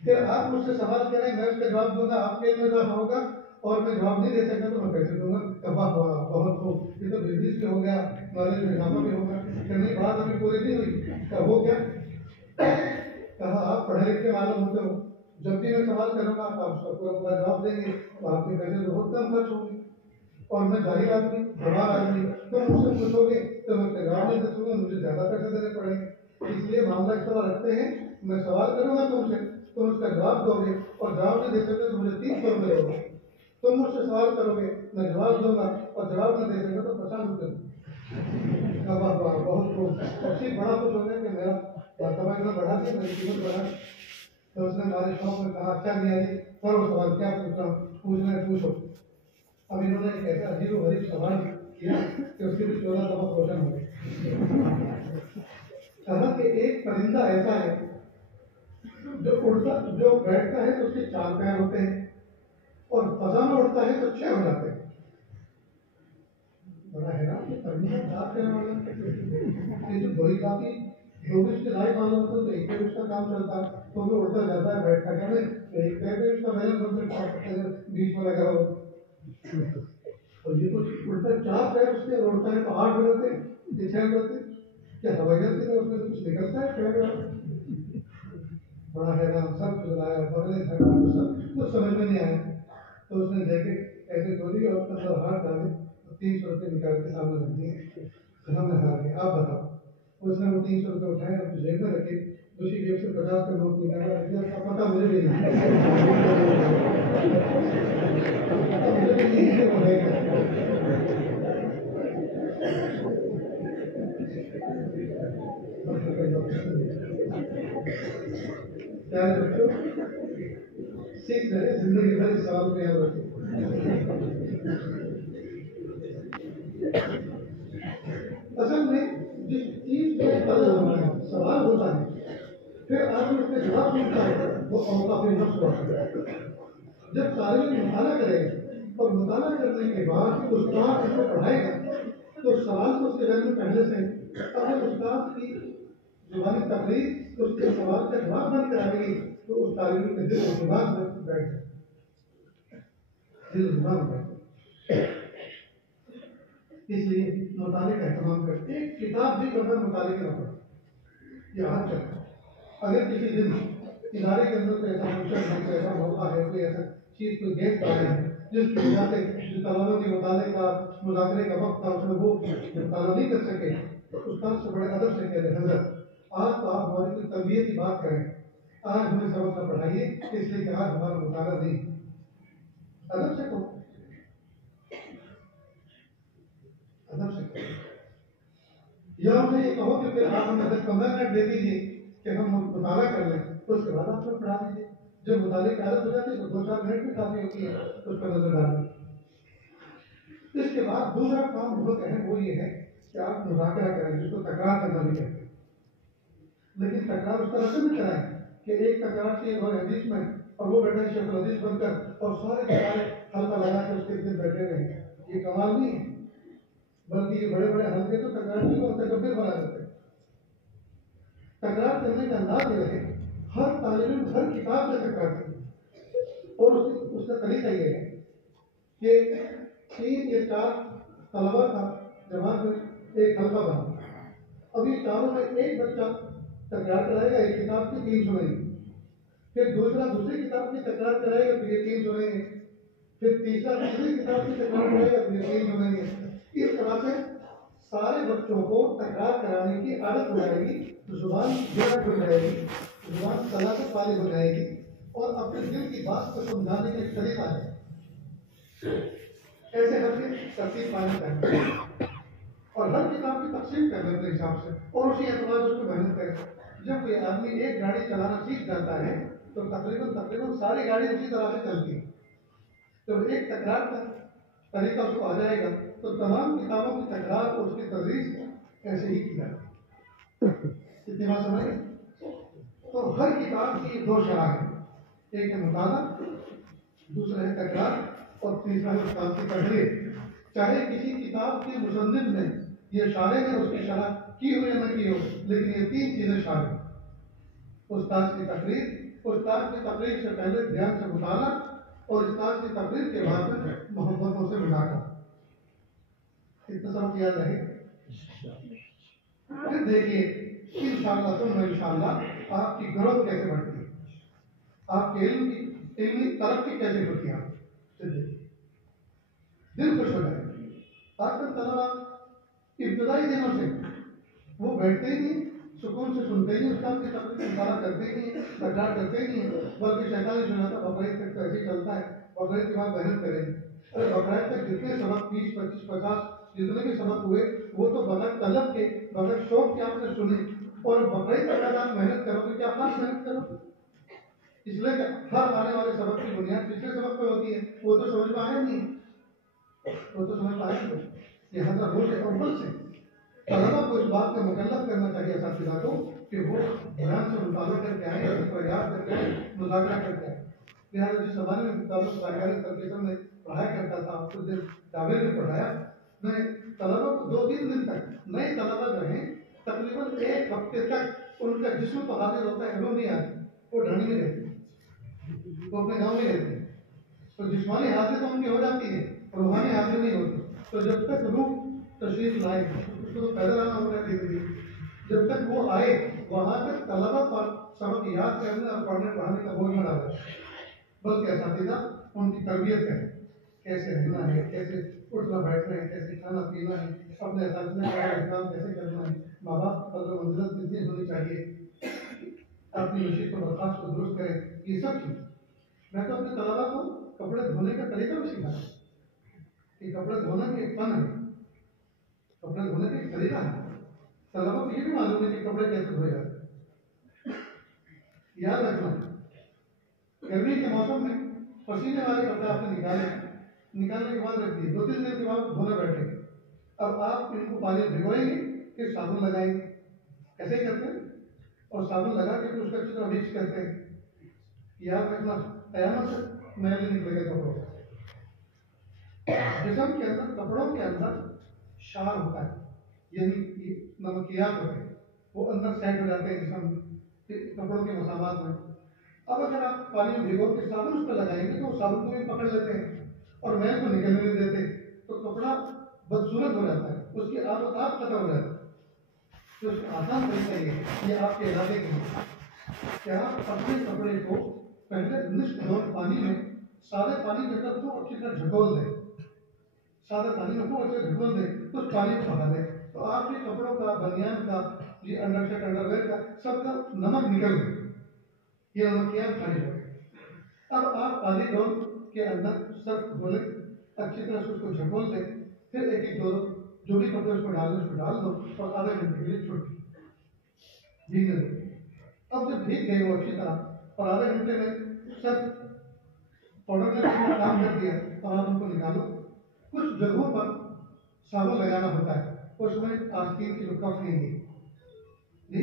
پھر آپ مجھ سے سوال کریں میں اس کا جواب دوں گا، آپ کے علم میں اضافہ ہوگا، اور میں جواب نہیں دے سکتا تو میں پیسے دوں گا. کبا ہوا بہت خوب، یہ تو بزنس بھی ہو گیا، نالج میں اضافہ بھی ہوگا. کہ نہیں بات ابھی پوری نہیں ہوئی. کیا ہو کیا کہا آپ پڑھے لکھے معلوم ہوتے ہو، جب بھی میں سوال کروں گا آپ اس کا پورا پورا جواب دیں گے تو آپ کے پیسے بہت کم خرچ ہوں گے. اور میں جاہل آدمی، گوار آدمی، تو مجھ سے پوچھو گے تو میں اس کا جواب نہیں دے سکوں گا، مجھے زیادہ پیسے دینے پڑیں گے. اس لیے معاملہ اس طرح رکھتے ہیں، میں سوال کروں گا تم سے، تم اس کا جواب دو گے، اور جواب نہیں دے سکتے تو مجھے 300 روپئے دو گے. تم مجھ سے سوال کرو گے میں جواب دوں گا اور جواب نہ دے سکے تو 50 روپئے. بہت خوب. اور صرف بڑا کچھ ہو گیا کہ میرا مرتبہ اتنا بڑھا دیا، میری قیمت بڑھا. تو اس نے ہمارے شوق میں کہا اچھا نہیں ہے کرو سوال، کیا پوچھنا پوچھو. اب انہوں نے ایک ایسا عجیب و غریب سوال کیا کہ اس کے بھی 14 طبق روشن ہو گئے. کہا کہ ایک پرندہ ایسا ہے جو اڑتا، جو بیٹھتا ہے تو اس کے 4 پیر ہوتے ہیں، اور فضا میں اڑتا ہے تو 6 ہو جاتے ہیں. بڑا حیران کہ پرندہ 4 پیر والا، یہ تو بڑی کافی جو بھی اس کے رائے معلوم ہوتا تو ایک پیر اس کا کام چلتا تو وہ اڑتا جاتا ہے، بیٹھتا کیا نہیں ایک پیر پہ اس کا بیلنس بن سکتا، بیچ میں لگا ہو. اور یہ کچھ اڑتا 4 پیر اس کے اڑتا ہے تو 8 ہو جاتے ہیں، 6 ہو جاتے ہیں. کیا ہوائی جاتی ہے اس میں کچھ نکلتا ہے پیر والا. بڑا حیران، سب چلایا بڑے جھگڑا سب کچھ سمجھ میں نہیں آیا. تو اس نے جیکٹ ایسے کھولی اور اندر ہاتھ ڈالے، 300 روپئے نکال کے سامنے رکھ دیے. ہم نے ہار گئے، آپ بتاؤ. اس نے وہ 300 روپئے اٹھائے اور جیب میں رکھے، دوسری جیب سے 50 کا نوٹ نکالا، رکھ دیا. پتا مجھے بھی نہیں سیکھ رہے زندگی بھر سوال پہ یاد رکھے. اصل میں جس چیز پہ قدر ہونا ہے، سوال ہوتا ہے، پھر آدمی اس کے جواب ملتا ہے، وہ اوقاف نفس ہوتا ہے. جب طالب علم مطالعہ کرے گا اور مطالعہ کرنے کے بعد استاد اس کو پڑھائے گا تو سوال تو اس کے ذہن میں پہلے سے اگر استاد کی زبانی تقریر اس کے سوال کا جواب بن کر آئے گی تو اس طالب علم کے دل و دماغ میں بیٹھ جائے. دل و دماغ میں اس لیے مطالعے کا اہتمام کرتے. ایک کتاب بھی کبھی مطالعے کا پڑھا یہ حد چلتا. اگر کسی دن ادارے کے اندر کوئی ایسا فنکشن ہے، کوئی ایسا موقع ہے، کوئی ایسا چیز کوئی گیسٹ آ رہے ہیں جس کی وجہ سے جو طلباء کے مطالعے کا مذاکرے کا وقت تھا اس میں وہ مطالعہ نہیں کر سکے تو استاد سے بڑے ادب سے کہتے ہیں حضرت آج تو آپ ہماری کوئی تربیت کی بات کریں، آج ہمیں سبق نہ پڑھائیے اس لیے کہ آج ہمارا مطالعہ نہیں. ادب سے کہو، ادب سے کہو. یا ہمیں یہ کہو کہ پھر آپ ہمیں 10-15 منٹ دے دیجیے کہ ہم مطالعہ کر لیں، تو اس کے بعد آپ کو پڑھا دیجیے. جب مطالعے کی عادت ہو جاتی ہے تو 2-4 منٹ بھی کافی ہوتی ہے، اس پر نظر ڈالیں. اس کے بعد دوسرا کام بہت اہم وہ یہ ہے کہ آپ مذاکرہ کریں، جس کو تکرار کرنا بھی کہتے ہیں. لیکن تکرار اس طرح سے نہ کرائیں کہ ایک تکرار کی اور حدیث میں اور وہ بیٹھے شیخ الحدیث بن کر اور سارے تکراریں حلقہ لگا کے اس کے دن بیٹھے رہے. یہ کمال نہیں ہے، بلکہ یہ بڑے بڑے حلقے تو تکرار کی اور تکبر بنا دیتے ہیں. تکرار کرنے کا انداز یہ ہے ہر طالب علم ہر کتاب میں تکرار کرے، اور اس کا طریقہ یہ ہے کہ 3 یا 4 طلبا کا جماعت میں ایک حلقہ بنا. اب یہ چاروں میں ایک بچہ تکرار کرائے گا، ایک کتاب کی 3 سنیں گے، پھر دوسرا دوسری کتاب کی تکرار کرائے گا، پھر یہ 3 سنیں گے، پھر تیسرا تیسری کتاب کی تکرار کرائے گا، پھر یہ 3 سنیں گے. اس طرح سے سارے بچوں کو تکرار کرانے کی عادت ہو جائے گی، زبان جڑ ہو جائے گی، زبان کلا سے پاری ہو جائے گی، اور اپنے دل کی بات کو سمجھانے کا ایک طریقہ ہے. ایسے ہر چیز ترتیب پانی چاہیے اور ہر کتاب کی تقسیم کرنے اپنے حساب سے، اور اسی اعتبار سے اس کو محنت کرے. جب کوئی آدمی ایک گاڑی چلانا سیکھ جاتا ہے تو تقریباً ساری گاڑی اسی طرح سے چلتی ہے. جب ایک تکرار کا طریقہ اس کو آ جائے گا تو تمام کتابوں کی تکرار اور اس کی تدریس ایسے ہی کی جائے گی. اتنی بات سمجھ گئے؟ تو ہر کتاب کی 2 شرح ہیں، ایک ہے مطالعہ، دوسرا ہے تکرار، اور تیسرا ہے استاد کی تحریر. چاہے کسی کتاب کے مصنف نے یہ شارح نے اس کی شرح کی ہو یا نہ کی ہو، لیکن یہ 3 چیزیں شامل: استاد کی تقریر، استاد کی تقریر سے پہلے دھیان سے مطالعہ، اور استاد کی تقریر کے بعد محبتوں سے ملا کر. اتنا سب یاد رہے. پھر دیکھیے انشاءاللہ انشاءاللہ آپ کی گروتھ کیسے بڑھتی ہے، آپ کے علمی ترقی کیسے ہوتی ہے. دل خوش ہو جائے. آج کل طلبا ابتدائی دنوں سے وہ بیٹھتے ہی نہیں، سکون سے سنتے ہی استاد کی تقریر مطالعہ کرتے ہی نہیں، تکرار کرتے ہی نہیں، بلکہ شیطان ہی سناتا بقرعید تک تو ایسے ہی چلتا ہے، بقرعید کے بعد محنت کریں گے. ارے بقرعید تک جتنے سبق 20 25 50 جتنے بھی سبق ہوئے وہ تو بغیر طلب کے بغیر شوق کے آپ نے سنے، اور بقرعید کے بعد آپ محنت کرو گے، کیا خاص محنت کرو؟ اس لیے کہ ہر آنے والے سبق کی بنیاد پچھلے سبق پہ ہوتی ہے. وہ تو سمجھ میں آیا نہیں، وہ تو سمجھ میں آیا نہیں. لہٰذا روز اول سے طلبا کو اس بات کا مکلف کرنا چاہیے اساتذہ کو کہ وہ دھیان سے مطالعہ کر کے آئیں، اس پر یاد کر کے آئیں، مذاکرہ کر کے آئیں. لہٰذا جس زمانے میں تعلق سرکاری ترکیب میں پڑھایا کرتا تھا، کچھ دن جاوید میں پڑھایا میں طلبا کو 2-3 دن تک. نئے طلبا جو ہیں تقریباً 1 ہفتے تک ان کا جسم تو حاضر ہوتا ہے، روح نہیں آتی، وہ ڈھنگ میں رہتے ہیں، وہ اپنے گاؤں میں رہتے ہیں. تو جسمانی حاضر تو ان کی ہو جاتی ہے، روحانی حاضر نہیں ہوتی. تو جب تک روح تشریف لائے اس کو تو پیدا لانا ہوتا ہے دھیرے دھیرے. جب تک وہ آئے وہاں تک طلبا پر سبق یاد کرنے اور پڑھنے پڑھانے کا بوجھ نہ ڈالے، بلکہ اساتذہ ان کی تربیت کریں، کیسے رہنا ہے، کیسے اٹھنا بیٹھنا ہے، کیسے کھانا پینا ہے، اپنے اساتذہ کا احترام کیسے کرنا ہے، ماں باپ کی قدر و منزلت کتنی ہونی چاہیے، اپنی نشست و برخاست کو درست کریں. یہ سب چیز میں تو اپنے طلبا کو کپڑے دھونے کا طریقہ بھی سکھاتا کہ کپڑے دھونا بھی ایک فن ہے، کپڑے دھونے کا ایک طریقہ ہے. طلبا کو یہ بھی معلوم ہے کہ کپڑے کیسے دھوئے جاتے ہیں. یاد رکھنا گرمی کے موسم میں پسینے والے کپڑے آپ نے نکالنے کے بعد رکھ دیے، 2-3 دن کے بعد دھونے بیٹھے. اب آپ ان کو پانی بھگوئیں گے، پھر صابن لگائیں گے، ایسے ہی کرتے ہیں، اور صابن لگا کے پھر اس کا اچھی طرح مکس کرتے ہیں. یاد رکھنا قیامت سے میل نہیں نکلے گا کپڑوں. جسم کے اندر کپڑوں کے اندر شار ہوتا ہے، یعنی نمکیات ہوتے ہیں، وہ اندر سیٹ ہو جاتے ہیں جسم کپڑوں کے مسامات میں. اب اگر آپ پانی میں بھگو کے صابن اس پہ لگائیں گے تو وہ صابن کو بھی پکڑ لیتے ہیں اور میل کو نکلنے نہیں دیتے، تو کپڑا بدصورت ہو جاتا ہے، اس کی آب و تاب ختم ہو جاتا ہے. تو اس کا آسان طریقہ یہ آپ کے علاقے کے لیے کہ آپ اپنے کپڑے کو پہلے نصف دور پانی میں سادے پانی کے اندر کو اچھی طرح جھٹول دیں، سادہ پانی میں کو اچھے جھٹول دیں، کچھ پانی کو بہا دیں، تو آپ کے کپڑوں کا، بنیان کا، انڈر شرٹ انڈر ویئر کا سب کا نمک نکل گئے، یہ نمکیات خارج ہو گئے. اب آپ آدھی ڈول کے اندر سرف گھولیں، اچھی طرح سے اس کو جھٹول دیں، پھر ایک ایک دو جو بھی کپڑے اس میں ڈال دیں اس میں ڈال دو اور آدھے گھنٹے کے لیے چھوڑ دیں، بھیگنے دو. اب جب بھیگ گئے وہ اچھی طرح اور آدھے گھنٹے میں سب پاؤڈر نے کام کر دیا تو آپ ان کو نکالو. کچھ جگہوں پر صابن لگانا ہوتا ہے، اس میں آستین کی جو کف نہیں ہے جی،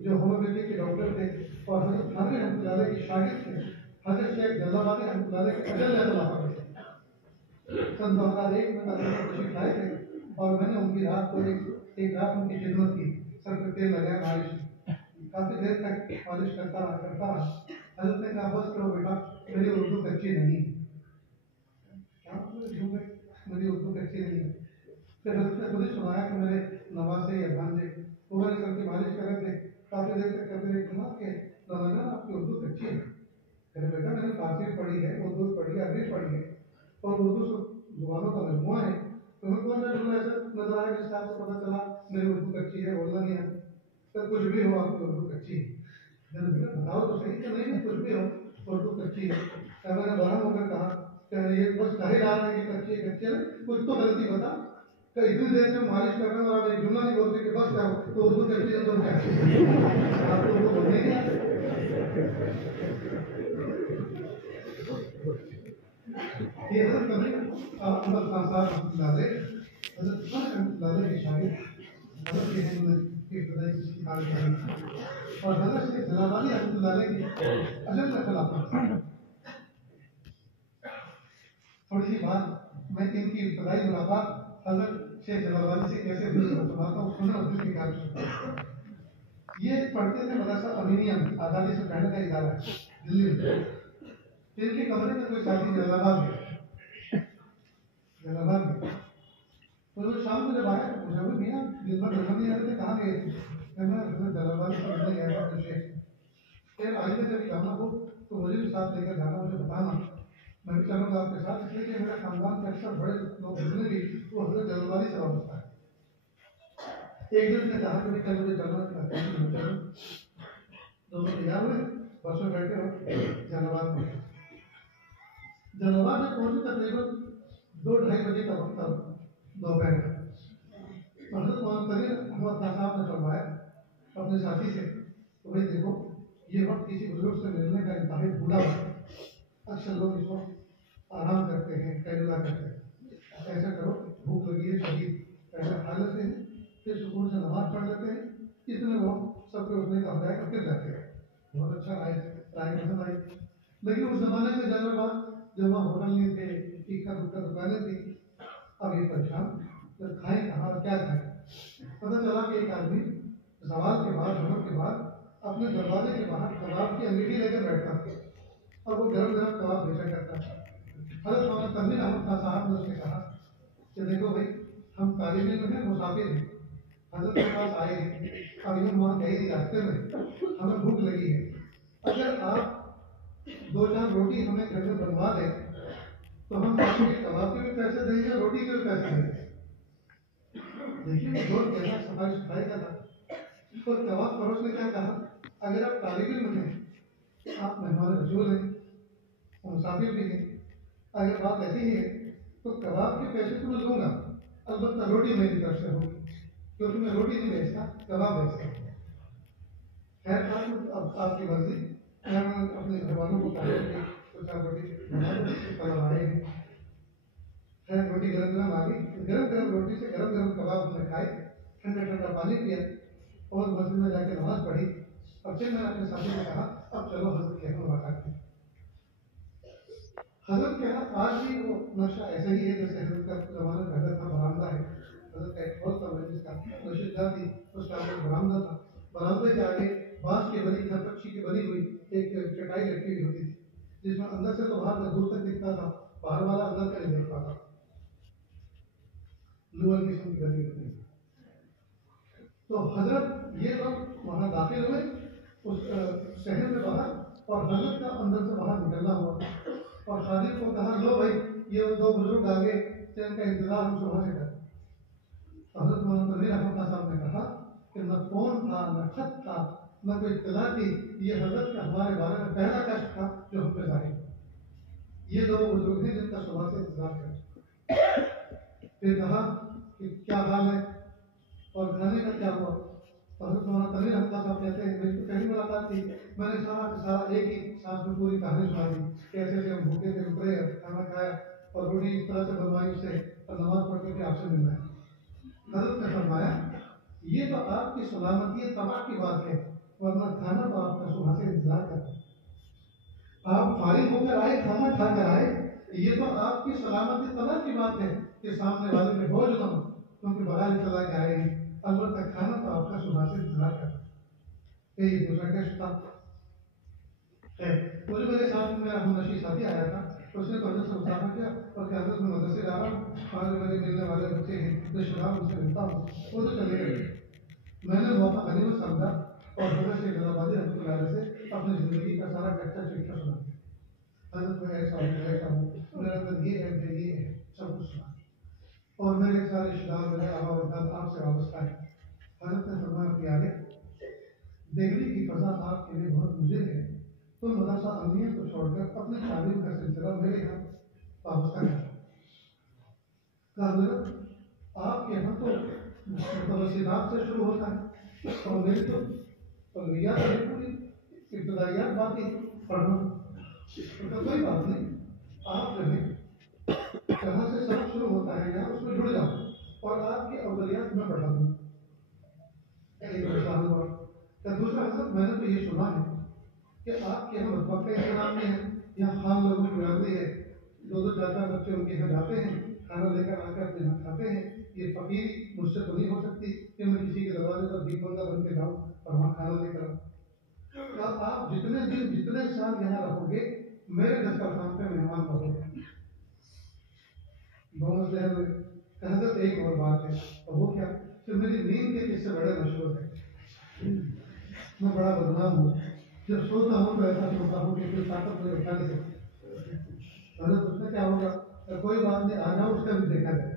جو ہومیوپیتھی کے ڈاکٹر تھے اور حضرت تھانوی رحمۃ اللہ علیہ کے شاگرد تھے، حضرت شیخ جلال آبادی رحمۃ اللہ علیہ کے اجل اللہ پڑھے تھے۔ سن 2001 میں مدینہ تشریف لائے تھے اور میں نے ان کی رات کو ایک رات ان کی خدمت کی، سر پہ تیل لگایا، مالش کی، کافی دیر تک مالش کرتا رہا۔ حضرت نے کہا بس کرو بیٹا، میری اردو کچی نہیں ہے۔ میری اردو کچی نہیں ہے۔ پھر حضرت نے خود ہی سنایا کہ میرے نواسے یا بھانجے وہ میرے سر کی مالش کر رہے تھے، کافی دیر تک کرتے رہے، کہا کہ مولانا آپ کی اردو کچی ہے۔ کہ بیٹا میں نے فارسی پڑھی ہے، اردو پڑھی ہے، عربی پڑھی ہے، اور اردو زبانوں کا مجموعہ ہے، تمہیں کون سا جملہ ایسا نظر آیا جس سے آپ کو پتا چلا میری اردو کچی ہے، بولنا نہیں آتا؟ سر کچھ بھی ہو آپ کی اردو کچی ہے۔ میں نے بیٹا بتاؤ تو صحیح کہ نہیں کچھ بھی ہو اردو کچی ہے۔ میں نے برہم ہو کر کہا کہ یہ بس کہہ رہا ہے کہ کچی ہے، کچی ہے، کچھ تو غلطی بتا کہ اتنی دیر سے مالش کر رہے ہیں اور آپ ایک جملہ نہیں بولتے کہ بس کرو تو اردو کچی ہے تو کیا آپ کو اردو بولنے نہیں آتے؟ یہ حضرت کبھی احمد خان صاحب رحمۃ اللہ علیہ، حضرت خان رحمۃ اللہ علیہ کے شاگرد، حضرت کے ہیں ابتدائی کتاب اور حضرت شیخ جلال آبادی رحمۃ اللہ علیہ کی اجل میں خلافت۔ تھوڑی سی بات میں ان کی ابتدائی ملاقات حضرت شیخ جلال آبادی سے کیسے ہوئی سناتا ہوں، سننا اس کی کتاب سے۔ یہ پڑھتے تھے مدرسہ امینیہ میں، آزادی سے پہلے کا ادارہ ہے دلی میں۔ ان کے کمرے میں کوئی ساتھی جلال آباد میں تو وہ شام کو جب آیا مجھے بھی میاں دن بھر نظر نہیں آ رہے تھے، کہاں گئے تھے؟ میں حضرت جلال آباد سے ملنے گیا تھا اپنے شیخ، پھر آئندہ جب جانا ہو تو مجھے بھی ساتھ لے کر جانا، مجھے بتانا، میں بھی چلوں گا آپ کے ساتھ، اس لیے کہ میرے خاندان کے اکثر بڑے لوگ جتنے بھی وہ حضرت جلال آبادی سے وابستہ ہے۔ ایک دن نے کہا کہ بھی چلو چلنا، دونوں تیار ہوئے، بس میں بیٹھے ہو جلال آباد میں۔ جلال آباد میں پہنچے تقریباً 2-2:30 بجے کا وقت تھا دوپہر کا۔ حضرت مولانا طویل احمد خان صاحب نے فرمایا اپنے ساتھی سے کہ بھائی دیکھو یہ وقت کسی بزرگ سے ملنے کا انتہائی بوڑھا وقت ہے، اکثر لوگ اس وقت آرام کرتے ہیں، قیلولہ کرتے ہیں، ایسا کرو بھوک لگی ہے شدید، پہلے کھا لیتے ہیں، پھر سکون سے نماز پڑھ لیتے ہیں، اتنے وقت سب کو اٹھنے کا ہو جائے گا، پھر جاتے ہیں۔ بہت اچھا رائے پسند آئی۔ لیکن اس زمانے سے جانے بعد جب وہاں ہوٹل نہیں تھے، ٹکا دکا دکانیں تھی، اب یہ پریشان جب کھائیں کہاں اور کیا کھائیں۔ پتہ چلا کہ ایک آدمی زوال کے بعد، ظہر کے بعد اپنے دروازے کے باہر کباب کی انگیٹھی لے کر بیٹھتا تھا اور وہ گرم گرم کباب بھیجا کرتا تھا۔ حضرت مولانا طویل احمد خان صاحب نے اس سے کہا کہ دیکھو بھائی ہم طالب علم ہیں، مسافر ہیں، حضرت کے پاس آئے ہیں، اب یہ وہاں گئے تھی راستے میں، ہمیں بھوک لگی ہے، اگر آپ 2-4 روٹی ہمیں گھر میں بنوا دیں تو ہم آپ کے کباب کے بھی پیسے دیں گے، روٹی کے بھی پیسے دیں گے۔ دیکھیے وہ دور کیسا صفائی ستھرائی کا تھا۔ تو کباب فروش نے کیا کہا، اگر آپ طالب علم ہیں، آپ مہمان رسول ہیں، مسافر بھی ہیں، اگر بات ایسی ہی ہے تو کباب کے پیسے تو میں دوں گا، البتہ روٹی میری طرف سے ہوگی، کیونکہ میں روٹی نہیں بیچتا، کباب بیچتا ہوں۔ خیر اب آپ کی مرضی۔ میں نے اپنے گھر والوں کو کہا کہ کچھ آپ روٹی کباب آئے ہیں۔ خیر روٹی گرم گرم آ گئی، گرم گرم روٹی سے گرم گرم کباب ہم نے کھائے، ٹھنڈا ٹھنڈا پانی پیا اور مسجد میں جا کے نماز پڑھی، اور پھر میں نے اپنے ساتھی سے کہا اب چلو حضرت کے یہاں ملاقات کریں۔ حضرت کے یہاں آج بھی وہ نقشہ ایسا ہی ہے جیسے حضرت کا زمانہ پہلے تھا، برآمدہ ہے، حضرت کا ایک ہال تھا جس کا نشست جا تھی، اس کا آگے برآمدہ تھا، برآمدے کے آگے بانس کی بنی کھرپچی کی بنی ہوئی ایک چٹائی لٹکی ہوئی ہوتی تھی، جس میں اندر سے تو باہر دور تک دکھتا تھا، باہر والا اندر کا نہیں دیکھ پاتا، لوور قسم کی بنی ہوتی تھی۔ تو حضرت یہ لوگ وہاں داخل ہوئے اس شہر میں باہر، اور حضرت کا اندر سے باہر نکلنا ہوا، اور خادم کو کہا لو بھائی یہ 2 بزرگ آگے سے ان کا انتظار ہم صبح سے کریں۔ حضرت مولانا طویل احمد خان صاحب نے کہا کہ نہ فون تھا، نہ خط تھا، نہ کوئی اطلاع تھی، یہ حضرت کا ہمارے بارے میں پہلا کشف تھا جو ہم پہ ظاہر ہوا۔ یہ 2 بزرگ ہیں جن کا صبح سے انتظار کریں۔ پھر کہا کہ کیا حال ہے اور کھانے کا کیا ہوا؟ حضرت مولانا طویل احمد صاحب کہتے ہیں میری تو پہلی ملاقات تھی، میں نے سارا ایک ہی سانس میں پوری کہانی سنا دی، کیسے سے ہم بھوکے تھے، اترے، کھانا کھایا اور روٹی اس طرح سے بنوائی اس سے، اور نماز پڑھ کے آپ سے ملنا ہے۔ حضرت نے فرمایا یہ تو آپ کی سلامتی تباہ کی بات ہے، ورنہ کھانا تو آپ کا صبح سے انتظار کرتا ہے. آپ فارغ ہو کر آئے, کھانا کھا کر آئے, یہ تو آپ کی سلامتی طلب کی بات ہے کہ سامنے والے میں بوجھ نہ ہو, کیونکہ بغیر چلا کے آئے گی. البتہ کھانا تو آپ کا صبح سے انتظار کرتا ہے. یہ دوسرا ٹیسٹ تھا. مجھے میرے ساتھ میرا ہم نشی ساتھی آیا تھا, اس نے تو حضرت سے مطالبہ کیا اور کہ حضرت میں مدرسے جا رہا ہوں, آج میرے ملنے والے بچے ہیں رشتے دار, ان سے ملتا ہوں. وہ تو چلے گئے. میں نے موقع غنیمت سمجھا اور حضرت شیخ آبادی رحمۃ اللہ علیہ سے اپنی زندگی کا سارا کچا چٹکا سنا دیا. حضرت میں ایسا ہوں, ایسا ہوں, میرا اندر یہ ہے, یہ ہے, سب کچھ سنا. اور میرے سارے رشتے دار, میرے آبا و اجداد آپ سے وابستہ ہیں. حضرت نے فرمایا پیارے, دہلی کی فضا آپ کے لیے بہت مضر ہے, تو مدرسہ امیہ کو چھوڑ کر اپنے تعلیم کا سلسلہ میرے یہاں وابستہ کریں. آپ کے یہاں تو متوسطات سے شروع ہوتا ہے اور میری تو کلیات ہے, پوری ابتدائیات باقی پڑھنا. تو کوئی بات نہیں, آپ جو ہے جہاں سے سب شروع ہوتا ہے یہاں اس میں جڑ جاؤ اور آپ کی اولیات میں بڑھا دوں. ایک مثال ہوا. دوسرا حضرت میں نے تو یہ سنا ہے کہ آپ کے یہاں مطبخ کا احترام نہیں ہے, یہاں خان لوگوں کی برادری ہے, دو دو چار چار بچے ان کے یہاں جاتے ہیں, کھانا لے کر آ کر اپنے یہاں کھاتے ہیں. یہ فقیر مجھ سے تو نہیں ہو سکتی کہ میں کسی کے دروازے پر بھیک منگا بن کے جاؤں اور وہاں کھانا لے کر آؤں. آپ جتنے دن جتنے سال یہاں رہو گے میرے دسترخوان پہ مہمان رہو گے. دو مسئلے ہوئے. حضرت ایک اور بات ہے, اور وہ کیا کہ میری نیند کے کس سے بڑے مشہور ہے. میں بڑا بدنام ہوں, جب سوتا ہوں تو ایسا سوتا ہوں کہ کوئی طاقت مجھے اٹھا نہیں سکتی. حضرت اس میں کیا ہوگا, کوئی بات نہیں, آ جاؤ, اس کا بھی دیکھا جائے.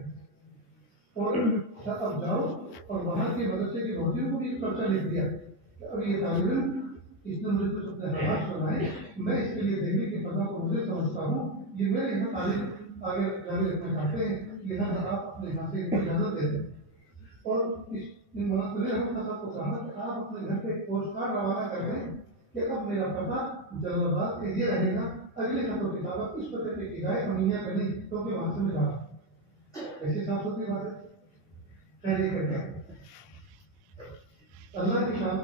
اور اب جاؤ اور وہاں کی مدرسے کی بہتوں کو بھی پرچہ لکھ دیا کہ اب یہ طالب علم اس نے مجھے کچھ اپنے حالات سنائے, میں اس کے لیے دہلی کی فضا کو مجھے سمجھتا ہوں, یہ میرے یہاں تعلیم آگے جاری رکھنا چاہتے ہیں, لہٰذا آپ اپنے یہاں سے اجازت دے دیں. اور ان مناسب رحمت صاحب کو کہا کہ آپ اپنے گھر پہ ایک پوسٹ کارڈ روانہ کر دیں کہ اب میرا پتہ جلال آباد کے یہ رہے گا, اگلے خط و کتابت اس پتے پہ کی جائے, امینیہ کرنی, کیونکہ وہاں سے میں جا رہا ہوں. ایسی صاف ستھری بات ہے. خیر یہ کہتے ہیں اللہ کی شان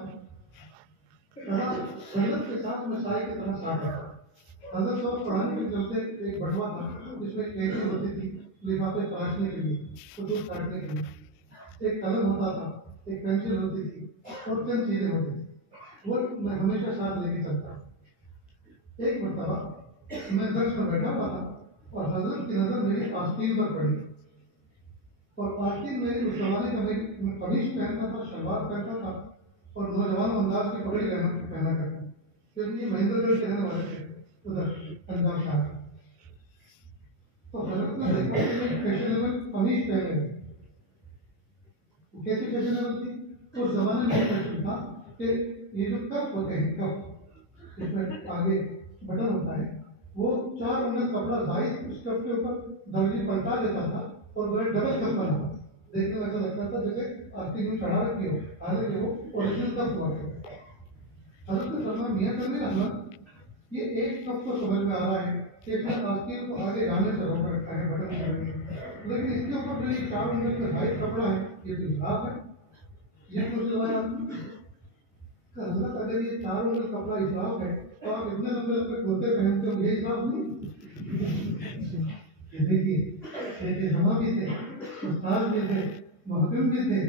سنت کے ساتھ مسائل کی طرح ساتھ رکھا. حضرت صاحب پڑھانے کے چلتے ایک بٹوا تھا جس میں کیسی ہوتی تھی لفافے تراشنے کے لیے, خطوط کاٹنے کے لیے, ایک قلم ہوتا تھا, ایک پینسل ہوتی تھی اور چند چیزیں ہوتی تھی. وہ میں ہمیشہ ساتھ لے کے چلتا. ایک مرتبہ میں درس میں بیٹھا ہوا تھا اور حضرت کی نظر میری آستین پر پڑی, اور آستین میری اس زمانے کا میں قمیص پہنتا تھا, شلوار پہنتا تھا اور نوجوان انداز کی پگڑی پہنا کرتا, کیونکہ یہ مہندر گڑھ کے رہنے والے تھے ادھر پنجاب شہر. تو حضرت نے دیکھا کہ میں فیشنیبل قمیص پہنے ہوئے. وہ کیسی فیشنیبل تھی, اس زمانے میں فیشن تھا کہ یہ جو کپ ہوتے ہیں, کپ جس میں آگے بٹن ہوتا ہے, وہ 4 انگل کپڑا زائد اس کپ کے اوپر درجی پلٹا دیتا تھا اور بڑے ڈبل کپ بنا. دیکھنے میں ایسا لگتا تھا جیسے آستین میں چڑھا رکھی ہو, حالانکہ وہ اوریجنل کپ ہوا کرتا. حضرت نے فرمایا میاں کرنے احمد, یہ ایک کپ کو سمجھ میں آ رہا ہے کہ اس نے آستین کو آگے جانے سے روک رکھا ہے بٹن کرنے, لیکن اس کے اوپر جو یہ 4 انگل کا زائد کپڑا ہے یہ تو اسراف ہے. یہ کچھ لگایا حضرت, اگر یہ 4 انگل کپڑا اسراف ہے تو آپ اتنے لمبے لمبے کرتے پہنتے ہو, یہ اسراف نہیں. یہ دیکھیے ہما بھی تھے, استاد بھی تھے, محکم بھی تھے,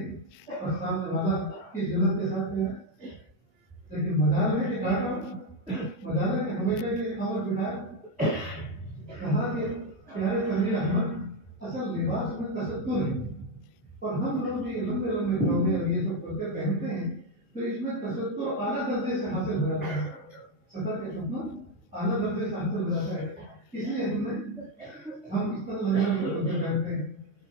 اور سامنے والا کی ضرورت کے ساتھ کیا. لیکن مزار ہے کہ ڈاٹا, مزار ہے کہ ہمیشہ کے خبر بٹھا. کہا کہ پیارے تنویر احمد اصل لباس میں تستر ہے, اور ہم لوگ یہ لمبے لمبے جوڑے اور یہ سب کرتے پہنتے ہیں تو اس میں تستر اعلیٰ درجے سے حاصل ہو جاتا ہے, سطر کے چھپنا اعلیٰ درجے سے حاصل ہو جاتا ہے. اس لیے ہم اس طرح لمبے لمبے پہنتے ہیں.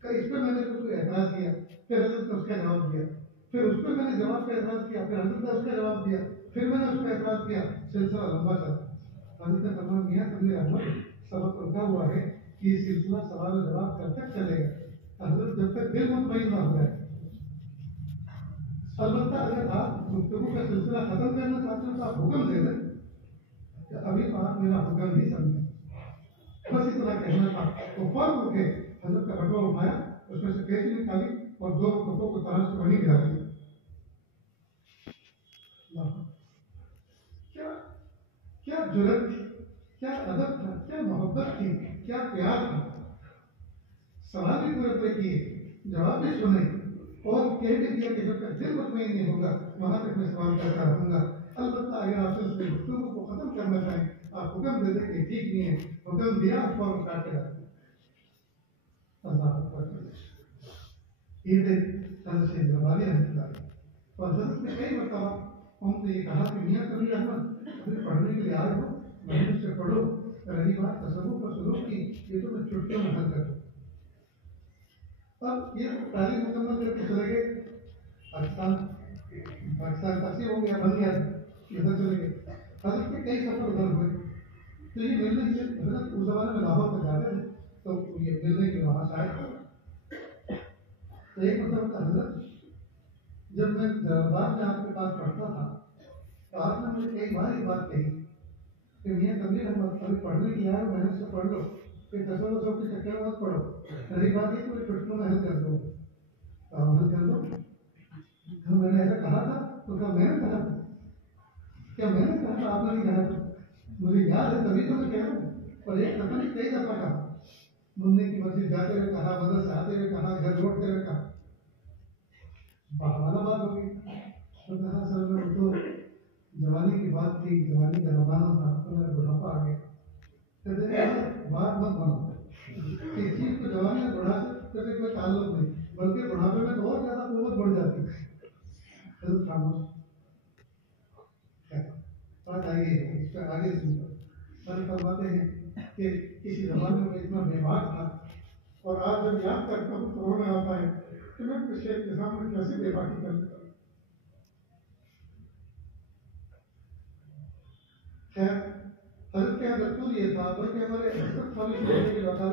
کہ اس پہ میں نے کوئی اعتراض کیا, پھر حضرت نے اس کا جواب دیا, پھر اس پہ میں نے جواب کا اعتراض کیا, پھر حضرت نے اس کا جواب دیا, پھر میں نے اس پہ اعتراض کیا, سلسلہ لمبا چلا. حضرت نے فرمایا میاں تنویر احمد سبق رکھا ہوا ہے کہ یہ سلسلہ سوال و جواب کب تک چلے گا, حضرت جب تک دل مطمئن نہ ہو جائے. البتہ اگر آپ گفتگو کا سلسلہ ختم کرنا چاہتے ہیں تو آپ حکم دے دیں کہ ابھی آپ میرا حکم ہی سمجھیں. بس اتنا کہنا تھا. تو فوراً اٹھے, حضرت کا بٹوا اٹھایا, اس میں سے پیسے نکالی اور 2 کپڑوں کو طرح سے وہیں گرا دیا. کیا جرأت تھی، کیا ادب تھا، کیا محبت تھی، کیا پیار تھا. سوال بھی پورے پورے کیے، جواب بھی سنے، اور کہہ بھی دیا کہ جب تک دل مطمئن نہیں ہوگا وہاں تک میں سوال کرتا رہوں گا. البتہ اگر آپ سے گفتگو کو ختم کرنا چاہیں، آپ حکم دے دیں کہ ٹھیک نہیں ہے، حکم دیا فوراً کاٹ کے رکھ دیں. اللہ اکبر. یہ دے حضرت سید زبانی رحمۃ اللہ علیہ. اور حضرت نے کئی مرتبہ ہم سے یہ کہا کہ میاں کبیر احمد اگر پڑھنے کے لیے آئے ہو محنت سے پڑھو. رہی بات تصوف اور سلوک کی، یہ تو میں چھٹیوں میں حل کر دوں. اب یہ تعلیم مکمل کر کے چلے گئے پاکستان تقسیم ہو گیا، بن گیا، ادھر چلے گئے. حضرت کے کئی سفر ادھر ہوئے. تو یہ ملنے سے حضرت اس زمانے میں لاہور میں جاتے تھے، تو یہ ملنے کے وہاں شاید تو ایک مطلب حضرت جب میں دربار میں آپ کے پاس پڑھتا تھا تو آپ نے مجھے کئی بار یہ بات کہی کہ میاں کبیر احمد ابھی پڑھنے کی آئے محنت سے پڑھ لو، پھر تصور سب کے چکر میں مت پڑھو. میری بات یہ کہ چھٹیوں میں حل کر دو، حل کر دو. تو میں نے ایسا کہا تھا تو کیا میں نے کہا تھا؟ کیا میں نے کہا تھا؟ آپ نے نہیں کہا تھا. مجھے یاد ہے تبھی تو میں کہہ رہا ہوں. اور ایک دفعہ نہیں کئی دفعہ کہا، منہ کی مسجد جاتے ہوئے کہا، مدرسے سے آتے ہوئے کہا، گھر لوٹتے ہوئے کہا. بہانا بات ہو گئی. تو کہا سر میں تو جوانی کی بات تھی، جوانی کا زمانہ تھا، تو میرا بڑھاپا آ گیا. بات مت بنو اس چیز کو جوانی اور بڑھاپے سے کوئی تعلق نہیں، بلکہ بڑھاپے میں تو اور زیادہ قوت بڑھ جاتی ہے. حضرت خاموش. بات آگے اس پہ آگے سنو. سر فرماتے ہیں کہ کسی زمانے میں اتنا بے باک تھا، اور آج جب یاد کرتا ہوں تو رونا آتا ہے کہ میں کس شیخ کے سامنے کیسے بے باکی کر لیتا ہوں. خیر حضرت کے یہاں دستور یہ تھا، بلکہ ہمارے حضرت خالی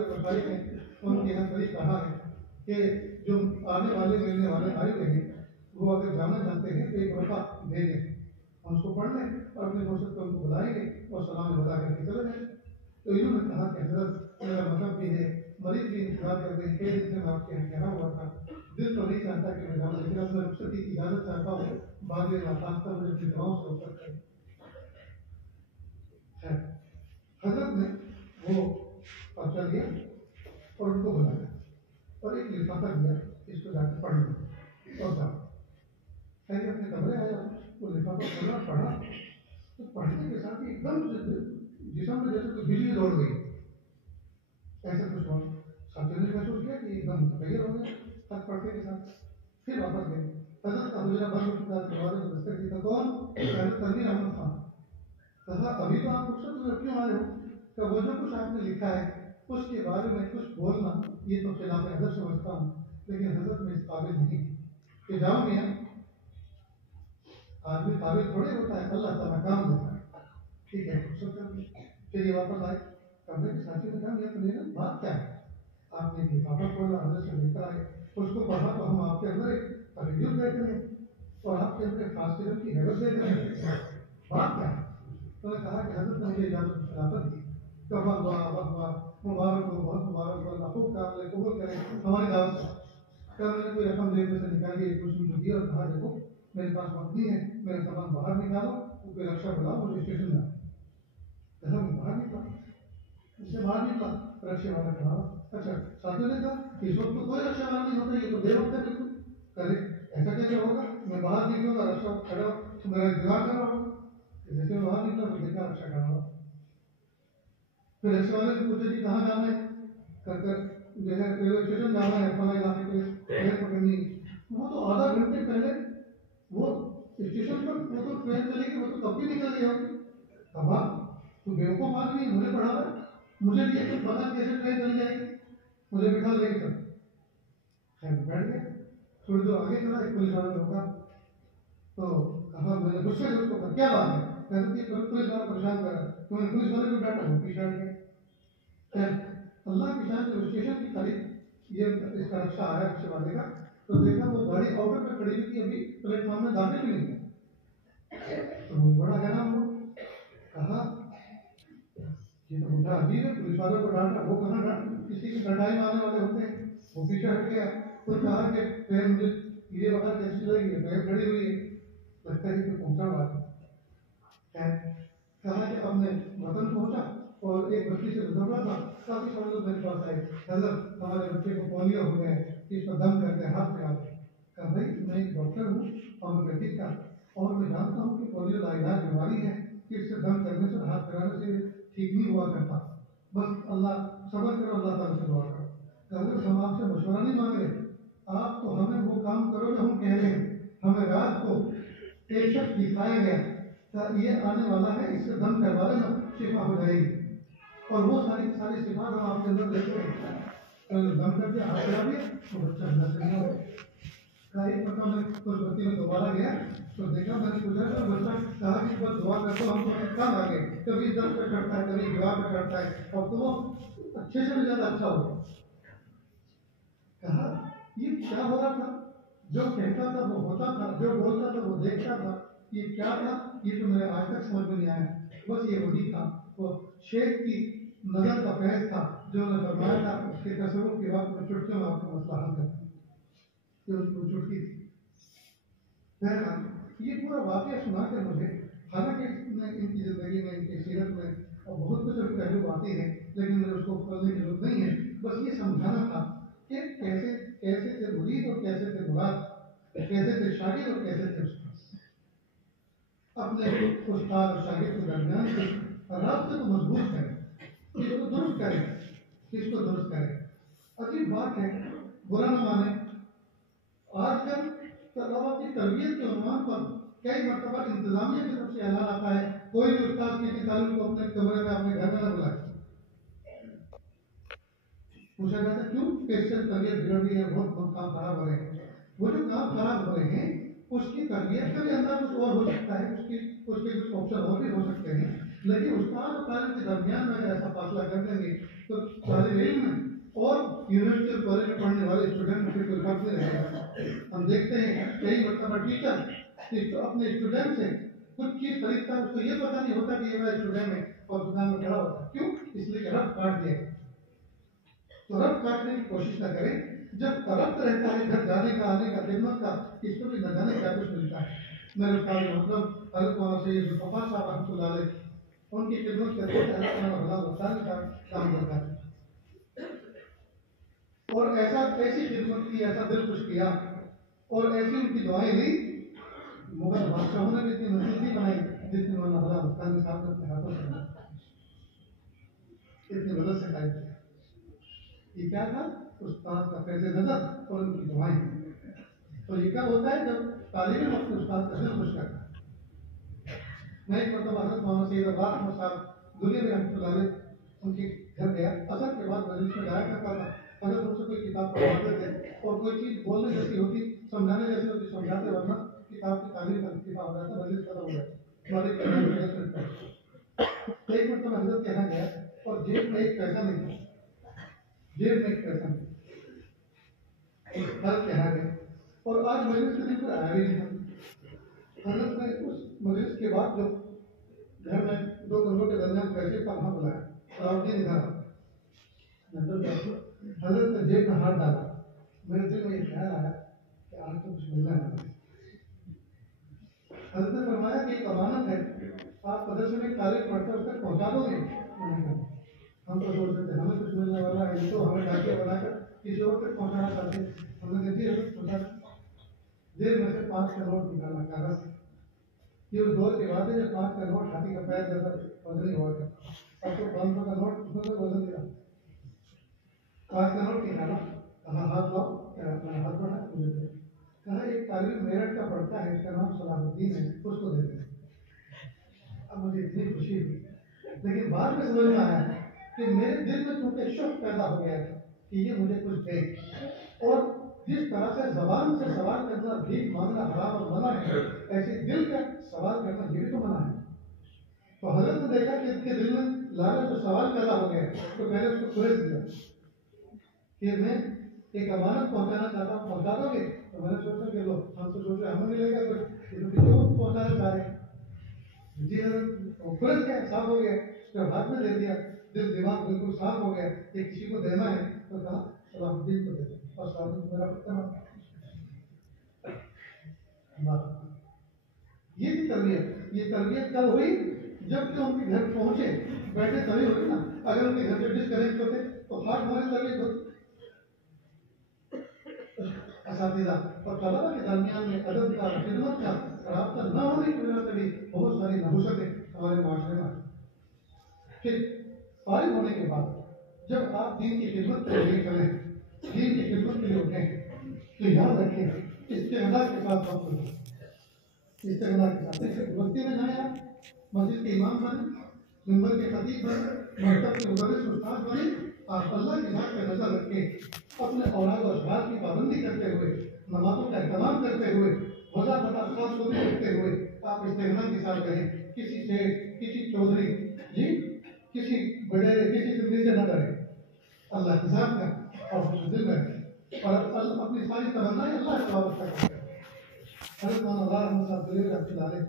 کے بتائی ہیں ان کے یہاں صحیح کہا ہے کہ جو آنے والے ملنے والے آئے ہوئے ہیں وہ اگر جانا چاہتے ہیں تو ایک مرتبہ بھیجیں، ہم اس کو پڑھ لیں اور اپنے دوست کو ان کو بلائیں گے اور سلام ادا کر کے چلے جائیں. تو انہوں نے کہا کہ حضرت میرا مطلب بھی ہے، مریض بھی انتظار کرتے ہیں، کئی دن سے میں آپ کے یہاں ٹھہرا ہوا تھا، دل تو نہیں چاہتا کہ میں جاؤں، لیکن اب میں رخصتی کی اجازت چاہتا ہوں، بعد میں ناخواستہ مجھے اپنی دعاؤں سے اوپر کریں. حضرت نے وہ پرچہ لیا اور ان کو بلایا اور ایک لفافہ دیا، اس کو جا کے پڑھ لو اور جاؤ. خیر اپنے کمرے آیا، وہ لفافہ کھولا، پڑھا، تو پڑھنے کے ساتھ ایک دم جسم میں جیسے کوئی بجلی دوڑ گئی، ایسا کچھ ہوا. ساتھیوں نے محسوس کیا کہ ایک دم متغیر ہو گیا خط پڑھنے کے ساتھ. پھر واپس گئے. حضرت کا حجرہ بند ہو چکا، دروازے کو دستک دی. کون؟ حضرت تنویر احمد خان. کہا ابھی تو آپ رخصت میں کیوں آئے ہو؟ کہ وہ جو کچھ آپ نے لکھا ہے اس کے بارے میں کچھ بولنا یہ تو خلاف ادب سمجھتا ہوں، لیکن حضرت میں اس قابل نہیں کہ جاؤں میاں. آدمی قابل تھوڑے ہوتا ہے، اللہ تعالیٰ کام دیتا ہے. ٹھیک ہے رخصت کر دیں. پھر یہ واپس آئے. کمرے کے ساتھی نے کہا میاں تنویر بات کیا ہے؟ آپ نے لفافہ کھولا، حضرت سے لے کر آئے، اس کو پڑھا تو ہم آپ کے اندر ایک تغیر دیکھ رہے ہیں اور آپ کے اندر ایک خاص قسم کی حیرت دیکھ رہے ہیں. بات کیا ہے؟ تو نے کہا کہ حضرت نے مجھے اجازت خلافت دی. کفر ہوا مبارک ہو، بہت مبارک ہو، اللہ خوب کام لے، قبول کرے ہماری دعوت سے. کل میں نے کوئی رقم دے میں سے نکالی، کچھ مجھے دیا اور کہا دیکھو میرے پاس وقت نہیں ہے، میرا سامان باہر نکالو، وہ کوئی رکشا بلاؤ، مجھے اسٹیشن جانا. کہا میں باہر نکلا، اس سے باہر نکلا، رکشے والا کھڑا. اچھا ساتھیوں نے کہا اس وقت تو کوئی رکشا والا نہیں ہوتا، یہ تو بے وقت ہے بالکل. کرے ایسا کیسے ہوگا؟ میں باہر نکلوں گا، رکشا کھڑا تو میرا انتظار کر رہا ہوں. جیسے میں باہر نکلا تو دیکھا رکشا کھڑا ہوا. پھر رکشے والے نے پوچھا جی کہاں جانا ہے؟ کر جو ہے ریلوے اسٹیشن جانا ہے، فلاں علاقے پہ ٹرین پکڑنی. وہ تو آدھا گھنٹے پہلے وہ اسٹیشن پر وہ تو ٹرین چلے گی، وہ تو کب بھی نکل گئی ہوگی. کہا تو بیوقوف آدمی مجھے پڑھا رہا ہے، مجھے بھی کچھ پتا کیسے ٹرین چل جائے گی، مجھے بٹھا لے گی. خیر بیٹھ گیا. تھوڑی دور آگے چلا، ایک پولیس والا روکا تو کہا میں نے غصے سے اس کو کیا بات ہے؟ کہتے کہ پولیس والا پریشان کر رہا ہے، تو میں نے پولیس والے کو ڈانٹا، وہ پیچھے ہٹ گیا. خیر اللہ کی شان سے اسٹیشن کی قریب یہ اس کا رکشہ آیا رکشے والے کا، تو دیکھا وہ گاڑی آؤٹر پہ کھڑی ہوئی تھی، ابھی پلیٹ فارم میں داخل بھی نہیں ہے. تو مجھے بڑا حیران ہوا. کہا یہ تو بڑھا عجیب ہے، پولیس والوں کو ڈانٹا، وہ کہاں ڈانٹ کسی کی ڈنڈائی مارنے والے ہوتے ہیں. وہ پیچھے ہٹ گیا. تو کہا کہ ٹرین مجھے یہ بتا کیسی لگے گی، ٹرین کھڑی ہوئی ہے، لگتا ہے کہ پہنچا ہوا ہے. کہا کہ اپنے وطن پہنچا اور ایک بچی سے گزر رہا تھا، کافی سارے لوگ میرے پاس آئے، حضرت ہمارے بچے کو پولیو ہو گیا ہے، اس کو دم کر کے ہاتھ پہ آ گئے. کہا بھائی میں ایک ڈاکٹر ہوں ہومیوپیتھک کا، اور میں جانتا ہوں کہ پولیو لاعلاج بیماری ہے کہ اس سے دم کرنے سے ہاتھ پھیلانے سے ٹھیک نہیں ہوا کرتا، بس اللہ صبر کرو، اللہ تعالیٰ سے دعا کرو. کہ حضرت ہم آپ سے مشورہ نہیں مانگ رہے، آپ تو ہمیں وہ کام کرو جو ہم کہہ رہے ہیں. ہمیں رات کو ایک شخص دکھایا گیا کہ یہ آنے والا ہے، اس سے دم کروا لینا شفا ہو جائے گی، اور وہ ساری صفات ہم آپ کے اندر دیکھ رہے ہیں. دم کر کے ہاتھ پھیلا دیا تو بچہ اللہ سے نہیں ہو. ایک مرتبہ میں کچھ بچی میں دوبارہ گیا تو دیکھا، میں نے پوچھا تو بچہ کہا کہ بس دعا کرتا ہوں، ہم کو کام آ گئے، کبھی درد پہ چڑھتا ہے، کبھی دیوار پہ چڑھتا ہے، اور تو وہ اچھے سے بھی زیادہ اچھا ہو گیا. کہا یہ کیا ہو رہا تھا؟ جو کہتا تھا وہ ہوتا تھا، جو بولتا تھا وہ دیکھتا تھا، یہ کیا تھا؟ یہ تو میرے آج تک سمجھ میں نہیں آیا. بس یہ وہی تھا، وہ شیخ کی نظر کا فیض تھا جو نے فرمایا تھا کہ تصور کے وقت میں چٹکیوں میں آپ کا مسئلہ حل کرتا ہے. وہ چٹکی تھی. یہ پورا واقعہ سنا کر مجھے، حالانکہ ان کی زندگی میں، ان کی سیرت میں اور بہت کچھ ابھی پہلو آتی ہے، لیکن مجھے اس کو پڑھنے کی ضرورت نہیں ہے. بس یہ سمجھانا تھا کہ کیسے تھے مرید اور کیسے تھے مراد، کیسے تھے شاگرد اور کیسے تھے استاد. اپنے استاد اور شاگرد کے درمیان رابطے کو مضبوط کریں، اس کو درست کریں، اس کو درست کریں. عجیب بات ہے، برا نہ مانے، آج کل طلبا کی تربیت کے عنوان پر کئی مرتبہ انتظامیہ کی طرف سے اعلان آتا ہے کوئی بھی استاد کسی طالب کو اپنے کمرے میں اپنے گھر میں نہ بلائے. پوچھا جاتا ہے کیوں؟ کہ اس سے تربیت بگڑ رہی ہے، بہت کام خراب ہو رہے ہیں. وہ جو کام خراب ہو رہے ہیں اس کی تربیت کا بھی انداز کچھ اور ہو سکتا ہے، اس کے کچھ آپشن اور بھی ہو سکتے ہیں، لیکن استاد اور طالب کے درمیان میں اگر ایسا فاصلہ کر دیں گے تو طالب علم اور یونیورسٹی اور کالج میں پڑھنے والے اسٹوڈنٹ میں کوئی فرق نہیں رہے گا. ہم دیکھتے ہیں کئی مرتبہ ٹیچر اپنے اسٹوڈنٹ سے کچھ چیز خریدتا ہے، اس کو یہ پتہ نہیں ہوتا کہ یہ میرا اسٹوڈنٹ ہے، اور دکان میں کھڑا ہوتا ہے. کیوں؟ اس لیے کہ ربط کاٹ دیا. تو ربط کاٹنے کی کوشش نہ کریں. جب ربط رہتا ہے گھر جانے کا، آنے کا، خدمت کا، اس کو بھی نہ جانے کیا کچھ ملتا ہے. میرے استاد محترم حضرت مولانا سید الفقار صاحب رحمۃ اللہ علیہ، ان کی خدمت کرتے ہوئے حضرت مولانا بختیار کا کام کرتا ہے، اور ایسی خدمت کی، ایسا دل خوش کیا، اور ایسی ان کی دعائیں لی. مغل بادشاہوں نے بھی اتنی مسجد نہیں بنائی جتنی مولانا بختیار صاحب نے اپنے ہاتھوں سے بنائی، اتنی مدد سے قائم کیا. یہ کیا تھا؟ استاد کا فیض نظر اور ان کی دعائیں. تو یہ کیا ہوتا ہے جب طالب علم اپنے استاد کا دل خوش کرتا ہے. میں ایک مرتبہ حضرت مولانا سید ابراہیم احمد صاحب دنیا میں رحمۃ اللہ علیہ ان کے گھر گیا. اثر کے بعد مجلس میں جایا کرتا تھا. حضرت مجھ سے کوئی کتاب پڑھاتے تھے اور کوئی چیز بولنے جیسی ہوتی، سمجھانے جیسی ہوتی، سمجھاتے، ورنہ کتاب کی تعلیم کا اکتفا ہو جاتا، مجلس ختم ہو جاتا. ایک مرتبہ حضرت کے یہاں گیا اور جیب میں ایک پیسہ نہیں تھا، جیب میں ایک پیسہ نہیں. حضرت کے یہاں گئے اور آج مجلس کے دن کوئی آیا بھی نہیں تھا. حضرت نے اس مجلس کے بعد جو گھر میں دو کمروں کے درمیان پیسے کا وہاں بلایا اور آپ نے ادھر حضرت نے جیب میں ہاتھ ڈالا. میرے دل میں یہ خیال آیا کہ آج تو کچھ ملنا ہے. حضرت نے فرمایا کہ ایک امانت ہے، آپ مدرسے میں طالب پڑھتا ہے اس تک پہنچا دو گے. ہم تو سوچ رہے تھے ہمیں کچھ ملنے والا ہے، تو ہمیں ڈاکیہ بنا کر کسی اور تک پہنچانا چاہتے ہیں. ہم نے کہا پہنچا. دیر میں سے 5 کا نوٹ نکالا کاغذ سے. یہ اس دور کے بعد ہے جب 5 کا نوٹ ہاتھی کا پیر جیسا وزن ہوا کرتا. اب تو 500 کا نوٹ اس میں کوئی وزن نہیں رہا. 5 کا نوٹ نکالا، کہا ہاتھ لاؤ. اپنا ہاتھ بڑھا مجھے دے. کہا ایک طالب میرٹھ کا پڑھتا ہے، اس کا نام صلاح الدین ہے، اس کو دے دیں. اب مجھے اتنی خوشی ہوئی، لیکن بعد میں سمجھ میں آیا کہ میرے دل میں چونکہ شوق پیدا ہو گیا تھا کہ یہ مجھے کچھ دے. اور جس طرح سے زبان سے سوال کرنا بھیک مانگنا حرام اور منع ہے، ایسے دل کا سوال کرنا یہ بھی تو منع ہے. تو حضرت نے دیکھا کہ اس کے دل میں لالچ اور سوال پیدا ہو گیا، تو میں نے اس کو کھوج دیا کہ میں ایک امانت پہنچانا چاہتا ہوں، پہنچا دو گے؟ تو میں نے سوچا کہ لو، ہم تو سوچ رہے ہمیں ملے گا کچھ، کیوں پہنچانا چاہ رہے ہیں. جی حضرت کھل گیا، صاف ہو گیا. جب ہاتھ میں دے دیا، دل دماغ بالکل صاف ہو گیا کہ کسی کو دینا ہے تو کہا صلاح الدین کو دے دیں، اور صلاح الدین میرا پتہ. یہ تھی تربیت. یہ تربیت کب ہوئی؟ جب کہ ان کے گھر پہنچے بیٹھے تبھی ہوتے نا، اگر ان کے گھر سے ڈسکنیکٹ ہوتے تو ہاتھ ہونے لگے ہوتے۔ اساتذہ اور طلبا کے درمیان میں ادب کا، خدمت کا رابطہ نہ ہونے کی وجہ سے بھی بہت ساری نحوستیں ہمارے معاشرے میں۔ پھر فارغ ہونے کے بعد جب آپ دین کی خدمت کے لیے چلیں، دین کی خدمت کے لیے اٹھیں، تو یاد رکھیں استعداد کے ساتھ وقت ہوگا، استعداد کے ساتھ بستی میں جائیں، آپ مسجد کے امام بنیں، ممبر کے خطیب بنیں، مکتب کے مدرس استاد بنیں، آپ اللہ کی ذات پہ نظر رکھیں، اپنے اولاد اور اشغال کی پابندی کرتے ہوئے، نمازوں کا اہتمام کرتے ہوئے، وضع پتہ خاص ہوتے رکھتے ہوئے آپ استعداد کے ساتھ رہیں، کسی سے، کسی چودھری جی، کسی بڑے، کسی سے سے نہ ڈریں، اللہ کی ذات کا اور دل میں اور اپنی ساری تمنائیں اللہ سے وابستہ کریں۔ حضرت مولانا احمد صاحب دلیل رحمۃ اللہ علیہ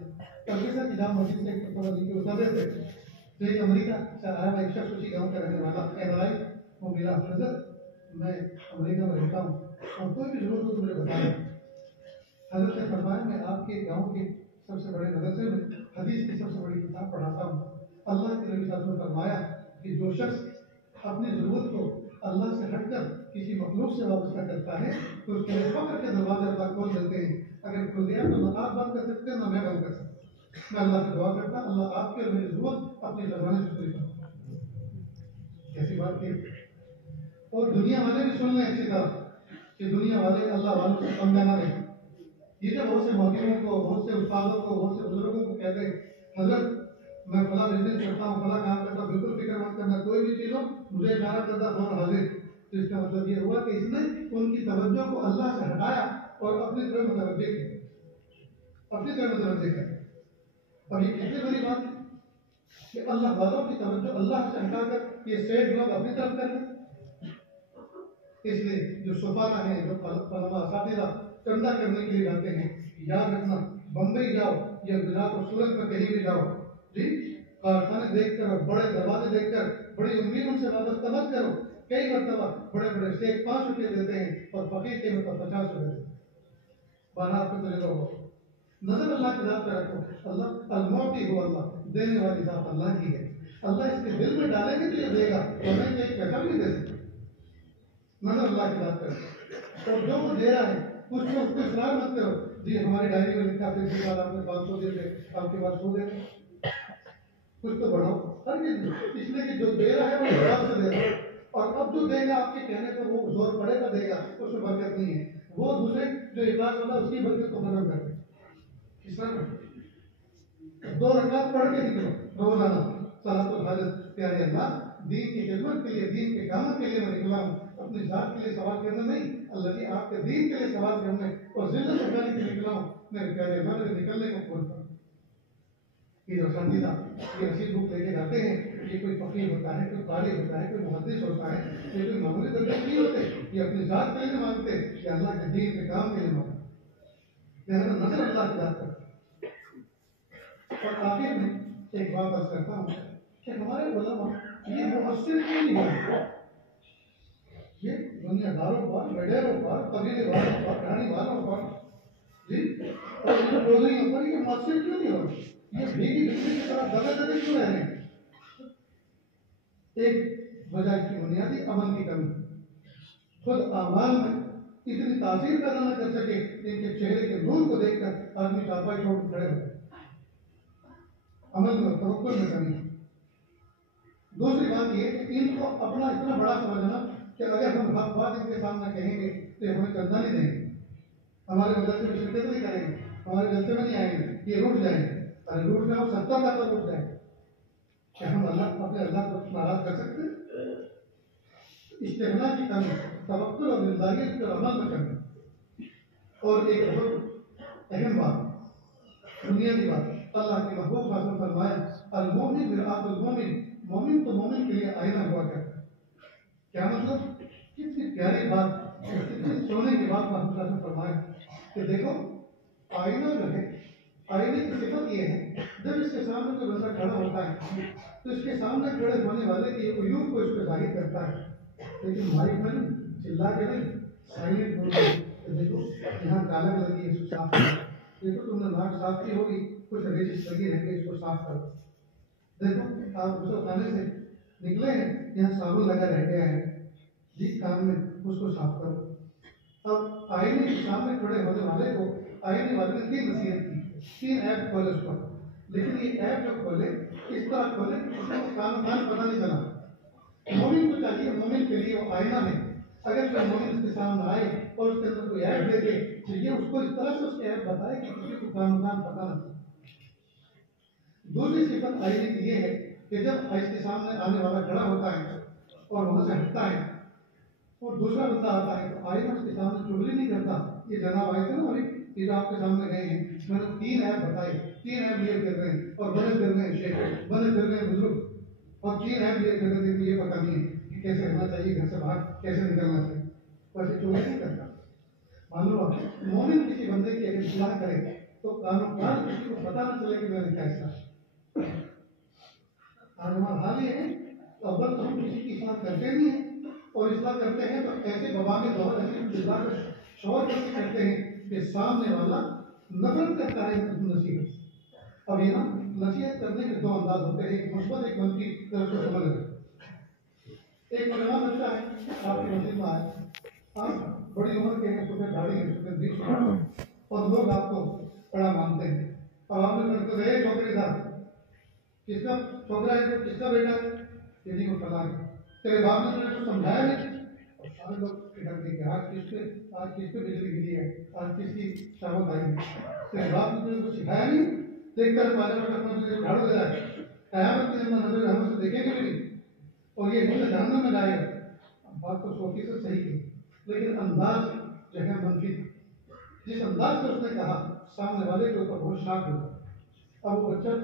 پاکستان کی جامع مسجد سے کے اترے تھے، تو ایک امریکہ سے آیا ہوا ایک شخص اسی گاؤں کا رہنے والا کہلائی، وہ میرا حضرت میں امریکہ میں رہتا ہوں اور کوئی بھی ضرورت ہو تو مجھے بتائیں۔ حضرت نے فرمایا میں آپ کے گاؤں کے سب سے بڑے مدرسے میں حدیث کی سب سے بڑی کتاب پڑھاتا ہوں۔ اللہ کے نبی صلی اللہ علیہ وسلم نے فرمایا کہ جو شخص اپنی ضرورت کو اللہ سے ہٹ کر کسی مخلوق سے وابستہ کرتا ہے تو اس کے لیے فقر کے دروازے اللہ کھول دیتے ہیں، اگر کھل گیا تو نہ آپ بند کر سکتے ہیں نہ میں بند کر سکتا۔ میں اللہ سے دعا کرتا اللہ آپ کے اور میری ضرورت اپنی زبان سے پوری کرتا۔ کیسی بات کی، اور دنیا والے بھی سن لیں اسی طرح کہ دنیا والے اللہ والوں سے کم نہ لیں۔ یہ جو بہت سے مولویوں کو، بہت سے استادوں کو، بہت سے بزرگوں کو کہتے ہیں حضرت میں فلاں بزنس کرتا ہوں، فلاں کام کرتا ہوں، بالکل فکر مت کرنا، کوئی بھی چیز ہو مجھے اشارہ کرتا فوراً حاضر۔ تو اس کا مطلب یہ ہوا کہ اس نے ان کی توجہ کو اللہ سے ہٹایا اور اپنی طرف متوجہ کی، اپنی طرف متوجہ کیا۔ اور یہ کتنی بڑی بات ہے کہ اللہ والوں کی توجہ اللہ سے ہٹا کر یہ سیٹ لوگ اپنی طرف کر لیں۔ اس لیے جو سفارا ہیں، جو طلبا اساتذہ چندہ کرنے کے لیے جاتے ہیں، یاد رکھنا بمبئی جاؤ یا گجرات اور سورت میں کہیں بھی جاؤ جی، کارخانے دیکھ کر اور بڑے دروازے دیکھ کر بڑی امید ان سے وابستہ مت کرو۔ کئی مرتبہ بڑے بڑے شیخ 5 روپے دیتے ہیں اور فقیر کے مطلب 50 روپے دیتے ہیں۔ بارات پہ تجھے لوگ نظر اللہ کی ذات پہ رکھو، اللہ المعطی ہو، اللہ دینے والی ذات اللہ کی ہے، اللہ اس کے دل میں ڈالے گی تو یہ دے گا، ورنہ یہ ایک پیسہ بھی نہیں دے سکتا۔ نظر اللہ کی ذات پہ رکھو، اور جو وہ دے رہا ہے اس کو اصرار مت کرو جی ہماری ڈائری میں لکھا پھر اس بار آپ نے 500 دے دے، آپ کے پاس 100 دے دے، کچھ تو بڑھاؤ ہر چیز، اس لیے کہ جو دے رہا ہے وہ اخلاص سے دے رہا ہے، اور اب جو دے گا آپ کے کہنے پر وہ زور پڑے گا دے گا، اس میں برکت نہیں ہے، وہ دوسرے جو اخلاص والا اس کی برکت کو ختم کر دے۔ اس طرح 2 رکعت پڑھ کے نکلو روزانہ صلاۃ الحاجت، پیارے اللہ دین کی خدمت کے لیے، دین کے کاموں کے لیے میں نکلا ہوں، اپنی ذات کے لیے سوال کرنا نہیں، اللہ کی آپ کے دین کے لیے سوال کرنے اور ذلت اٹھانے کے لیے نکلا ہوں، میرے پیارے اللہ میرے نکلنے کو قبول کرو۔ یہ اساتذہ یہ رسید بک لے کے جاتے ہیں، یہ کوئی فقیر ہوتا ہے، کوئی قاری ہوتا ہے، کوئی محدث ہوتا ہے، یہ کوئی معمولی درجے نہیں ہوتے، یہ اپنی ذات کے لیے مانگتے کہ اللہ کے دین کے کام کے لیے مانگتے، لہذا نظر اللہ کی ذات کرتے۔ اور آخر میں ایک بات عرض کرتا ہوں کہ ہمارے علماء یہ مؤثر کیوں نہیں ہوتے؟ یہ دنیا داروں پر، وڈیروں پر، قبیلے والوں پر، گھرانے والوں پر جی اور یہ ڈولیوں پر یہ مؤثر کیوں نہیں ہوتے؟ یہ بھیگی بجلی کی طرح دبے دبے کیوں رہ رہے ہیں؟ ایک وجہ اس کی بنیادی عمل کی کمی، خود اعمال میں اتنی تاثیر پیدا نہ کر سکے ان کے چہرے کے نور کو دیکھ کر آدمی چارپائی چھوڑ کر کھڑے ہوتے، عمل میں توکل میں کمی۔ دوسری بات یہ کہ ان کو اپنا اتنا بڑا سمجھنا کہ اگر ہم حق بات ان کے سامنے کہیں گے تو ہمیں چندہ نہیں دیں گے، ہمارے مدرسے میں شرکت نہیں کریں گے، ہمارے جلسے میں نہیں آئیں گے، یہ روٹ جائیں گے، ارے روٹ جاؤ 70 کا روٹ جائیں گے، کیا ہم اللہ اپنے اللہ کو ناراض کر سکتے ہیں؟ استغنا کی کمی، توکل اور دلداریت اور عمل میں کمی۔ اور ایک بہت اہم بات، بنیادی بات، اللہ کے محبوب صلی اللہ علیہ وسلم فرمایا المومن مرآت المومن، مومن تو مومن کے لیے آئینہ ہوا کرتا ہے۔ کیا مطلب؟ کتنی پیاری بات، کتنی سونے کی بات محمد صلی اللہ علیہ وسلم فرمایا کہ دیکھو آئینہ جو ہے، آئینے کی صفت یہ ہے جب اس کے سامنے کوئی بندہ کھڑا ہوتا ہے تو اس کے سامنے کھڑے ہونے والے کے عیوب کو اس پہ ظاہر کرتا ہے، لیکن مائک میں نہیں، چلا کے نہیں، سائلنٹ بول رہے کہ دیکھو یہاں کالک لگی ہے اس کو صاف کرو، دیکھو تم نے ناک صاف کی ہوگی، کچھ ریزش لگی رہیں گے اس کو صاف کرو۔ دیکھو آپ غسل خانے سے نکلے ہیں، یہاں صابن لگا رہ گیا ہے، جی کان میں اس کو صاف کرو. اب آئینے کے سامنے کھڑے ہونے والے کو آئینے والے نے 3 نصیحت کی، 3 ایپ کھولے اس پر، لیکن یہ ایپ جو کھولے اس طرح کھولے کہ اس کو کان پتہ نہیں چلا. مومن کو چاہیے، مومن کے لیے وہ آئینہ ہے. اگر کوئی مومن اس کے سامنے آئے اور اس کے اندر کوئی ایپ دے دے تو یہ اس کو اس طرح سے اس کے ایپ بتائے کہ کسی کو کان پتہ نہ چلے. دوسری صفت آئینے کی یہ ہے کہ جب اس کے سامنے آنے والا کھڑا ہوتا ہے اور وہاں سے ہٹتا ہے اور دوسرا بندہ آتا ہے تو آئینہ اس کے سامنے چغلی نہیں کرتا. یہ جناب آئے تھے نا اور یہ جو آپ کے سامنے گئے ہیں، میں نے 3 ایپ بتائے، 3 ایپ لیے پھر رہے ہیں اور بنے پھر رہے ہیں شیخ، بنے پھر رہے ہیں بزرگ، اور 3 ایپ لیے پھر رہے ہیں. یہ پتہ نہیں ہے کہ کیسے رہنا چاہیے، گھر سے باہر کیسے نکلنا چاہیے، ویسے چغلی نہیں کرتا. مان لو مومن کسی بندے کی اگر اصلاح کرے تو قانون کسی کو پتہ نہ چلے کہ میں نے کیا اصلاح. آج ہمارا حال یہ ہے تو اول تو ہم کسی کی اصلاح کرتے نہیں ہیں، اور اصلاح کرتے ہیں تو ایسے ببا کے دور ایسے اصلاح کا شور کیسے کرتے ہیں کہ سامنے والا نفرت کرتا ہے نصیحت سے. اب یہ نصیحت کرنے کے 2 انداز ہوتے ہیں، ایک مثبت ایک منفی طرف سے سمجھ رہے. ایک نوجوان بچہ ہے آپ کی مسجد میں آئے، آپ بڑی عمر کے ہیں، سفید داڑھی ہے، سفید بیچ، اور لوگ آپ کو بڑا مانتے ہیں. اور آپ نے لڑکے گئے ٹوکری دار، کس کا چھوکرا ہے، کس کا بیٹا ہے، یہ نہیں وہ فلاں ہے، تیرے باپ نے تجھے کچھ سمجھایا نہیں. اور سارے لوگ اٹھا کے کہ آج کس پہ بجلی گری ہے، آج کس کی شامت آئی ہے، تیرے باپ نے تجھے کچھ سکھایا نہیں. دیکھ کر پاجا میں اپنا تجھے جھاڑو دے رہا ہے، قیامت کے اندر نظر رحمت سے دیکھیں گے بھی نہیں اور یہ ہمیں جہنم میں جائے گا. بات تو 100% صحیح کی، لیکن انداز جو ہے منفی. جس انداز سے اس نے کہا سامنے والے کے اوپر بہت شاک ہوگا. اب وہ بچہ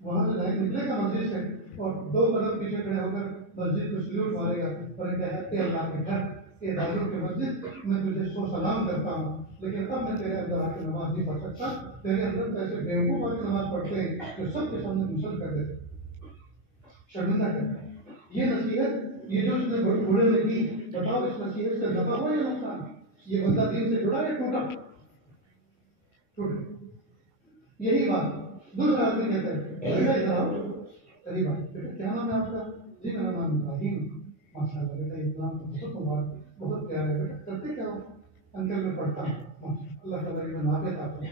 وہاں سے جائے نکلے گا مسجد سے اور 2 قدم پیچھے کھڑے ہو کر مسجد کو سلیوٹ مارے گا اور کہے اے اللہ کے گھر، اے دادوں کی مسجد، میں تجھے 100 سلام کرتا ہوں، لیکن اب میں تیرے اندر آ کے نماز نہیں پڑھ سکتا. تیرے اندر ایسے بیوقوف آ کے نماز پڑھتے ہیں جو سب کے سامنے مسل کر دیتے، شرمندہ کرتے. یہ نصیحت یہ جو اس نے بوڑھے نے کی، بتاؤ اس نصیحت سے نفع ہوا یا نقصان؟ یہ بندہ دین سے جڑا یا ٹوٹا؟ ٹوٹ. یہی بات دوسرا آدمی کہتا ہے بیٹا ادھر آؤ، قریب آؤ، بیٹا کیا نام ہے آپ کا؟ جی میرا نام ابراہیم. ماشاء اللہ بیٹا یہ نام تو بہت مبارک، بہت پیارا ہے. بیٹا کرتے کیا ہو؟ انکل میں پڑھتا ہوں. اللہ تعالیٰ میں نافع آتا ہوں.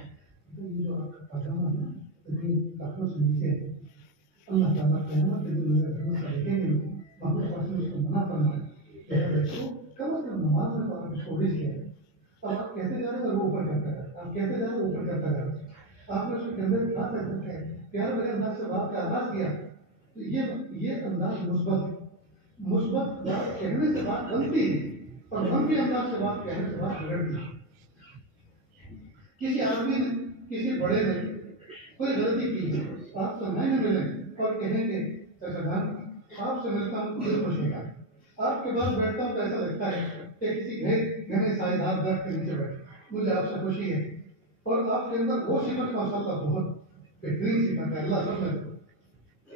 یہ جو آپ کا پاجامہ ہے نا یہ کافروں سے نیچے ہے، اللہ تعالیٰ قیامت کے دن میرے رحمت سے دیکھیں گے. محمود پاس نے اس کو منع فرمایا کہ بیٹو کم از کم نماز میں تو آپ کو چھوڑ ہی دیا ہے. اب آپ کہتے جا رہے ہیں وہ اوپر کرتا ہے، آپ کہتے جا رہے ہیں اوپر کرتا جا رہے ہیں. آپ نے اس کے اندر کھا کر رکھا ہے، پیار بھرے انداز سے بات کا آغاز کیا. تو یہ انداز مثبت بات کہنے سے بات بنتی ہے اور منفی انداز سے بات کہنے سے بات بگڑتی ہے. کسی آدمی نے کسی بڑے نے کوئی غلطی کی ہے، آپ سمجھانے ملیں اور کہیں کہ سرکار آپ سے ملتا ہوں دل خوش ہوتا ہے، آپ کے پاس بیٹھتا ہوں تو ایسا لگتا ہے کہ کسی گھنے سائے دار درخت کے نیچے بیٹھے، مجھے آپ سے خوشی ہے. اور آپ کے اندر وہ صفت ماشاءاللہ بہت بہترین صفت ہے، اللہ سب میں.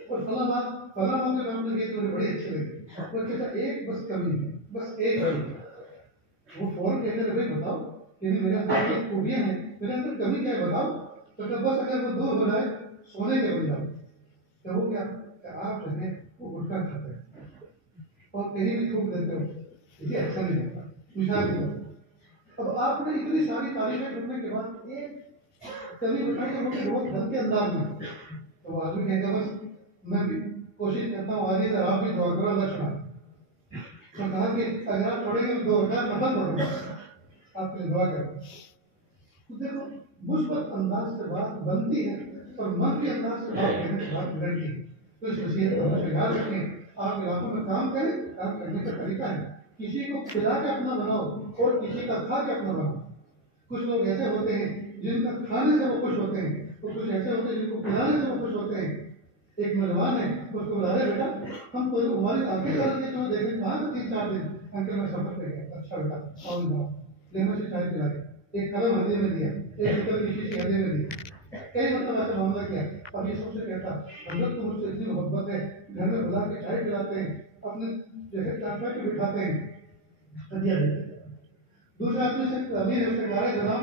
اور فلاں بات میں آپ نے کہی تو مجھے بڑی اچھی لگی. وہ کہتا ایک بس کمی ہے، بس ایک کمی ہے. وہ فوراً کہتے ہیں بھائی بتاؤ کہ میرے اندر ایک خوبیاں ہیں، میرے اندر کمی کیا ہے بتاؤ. تو کہ بس اگر وہ دور ہو جائے سونے کے بن جاؤ. کہ وہ کیا کہ آپ جو ہے وہ گٹکا کھاتے ہیں اور کہیں بھی تھوک دیتے ہو، یہ اچھا نہیں ہوتا. مثال کے طور اب آپ نے اتنی ساری تعریفیں کرنے کے بعد ایک کمی بتائی کہ مجھے بہت ہلکے انداز میں، تو وہ آدمی کہے گا بس میں بھی کوشش کرتا ہوں آگے سے آپ بھی دعا کرو اللہ سنا. تو کہا کہ اگر آپ پڑھیں گے 2 رکعت نفل پڑھوں گا، آپ کے لیے دعا کریں. تو دیکھو مثبت انداز سے بات بنتی ہے اور منفی انداز سے بات کہنے سے بات بگڑتی ہے. تو اس وصیت کو ہمیشہ یاد رکھیں. آپ علاقوں میں کام کریں، کام کرنے کا طریقہ ہے کسی کو کھلا کے اپنا بناؤ اور کسی کا کھا کے اپنا بناؤ. کچھ لوگ ایسے ہوتے ہیں جن کا کھانے سے وہ خوش ہوتے ہیں اور کچھ ایسے ہوتے ہیں جن کو کھلانے سے وہ خوش ہوتے ہیں. ایک نوجوان ہے اس کو بلا رہے بیٹا ہم تو ہماری آگے والے جو دیکھیں کہاں سے 3-4 دن انکل میں سفر پہ گیا. اچھا بیٹا آؤ جاؤ لینا سے چائے پلا کے ایک قلم ہدیے میں دیا، ایک بوتل کی شیشی ہدیے میں دی. کئی مرتبہ ایسا معاملہ کیا. اب یہ سب سے کہتا حضرت تو مجھ سے اتنی محبت ہے، گھر میں بلا کے چائے پلاتے ہیں، اپنے جگہ چاچا کے بٹھاتے ہیں، ہدیہ دیتے ہیں. دوسرا آدمی سے امیر ہے، اس سے کہا ہے جناب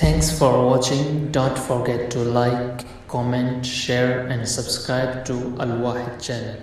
Thanks for watching. Don't forget to like, comment, share and subscribe to Al Wahid channel.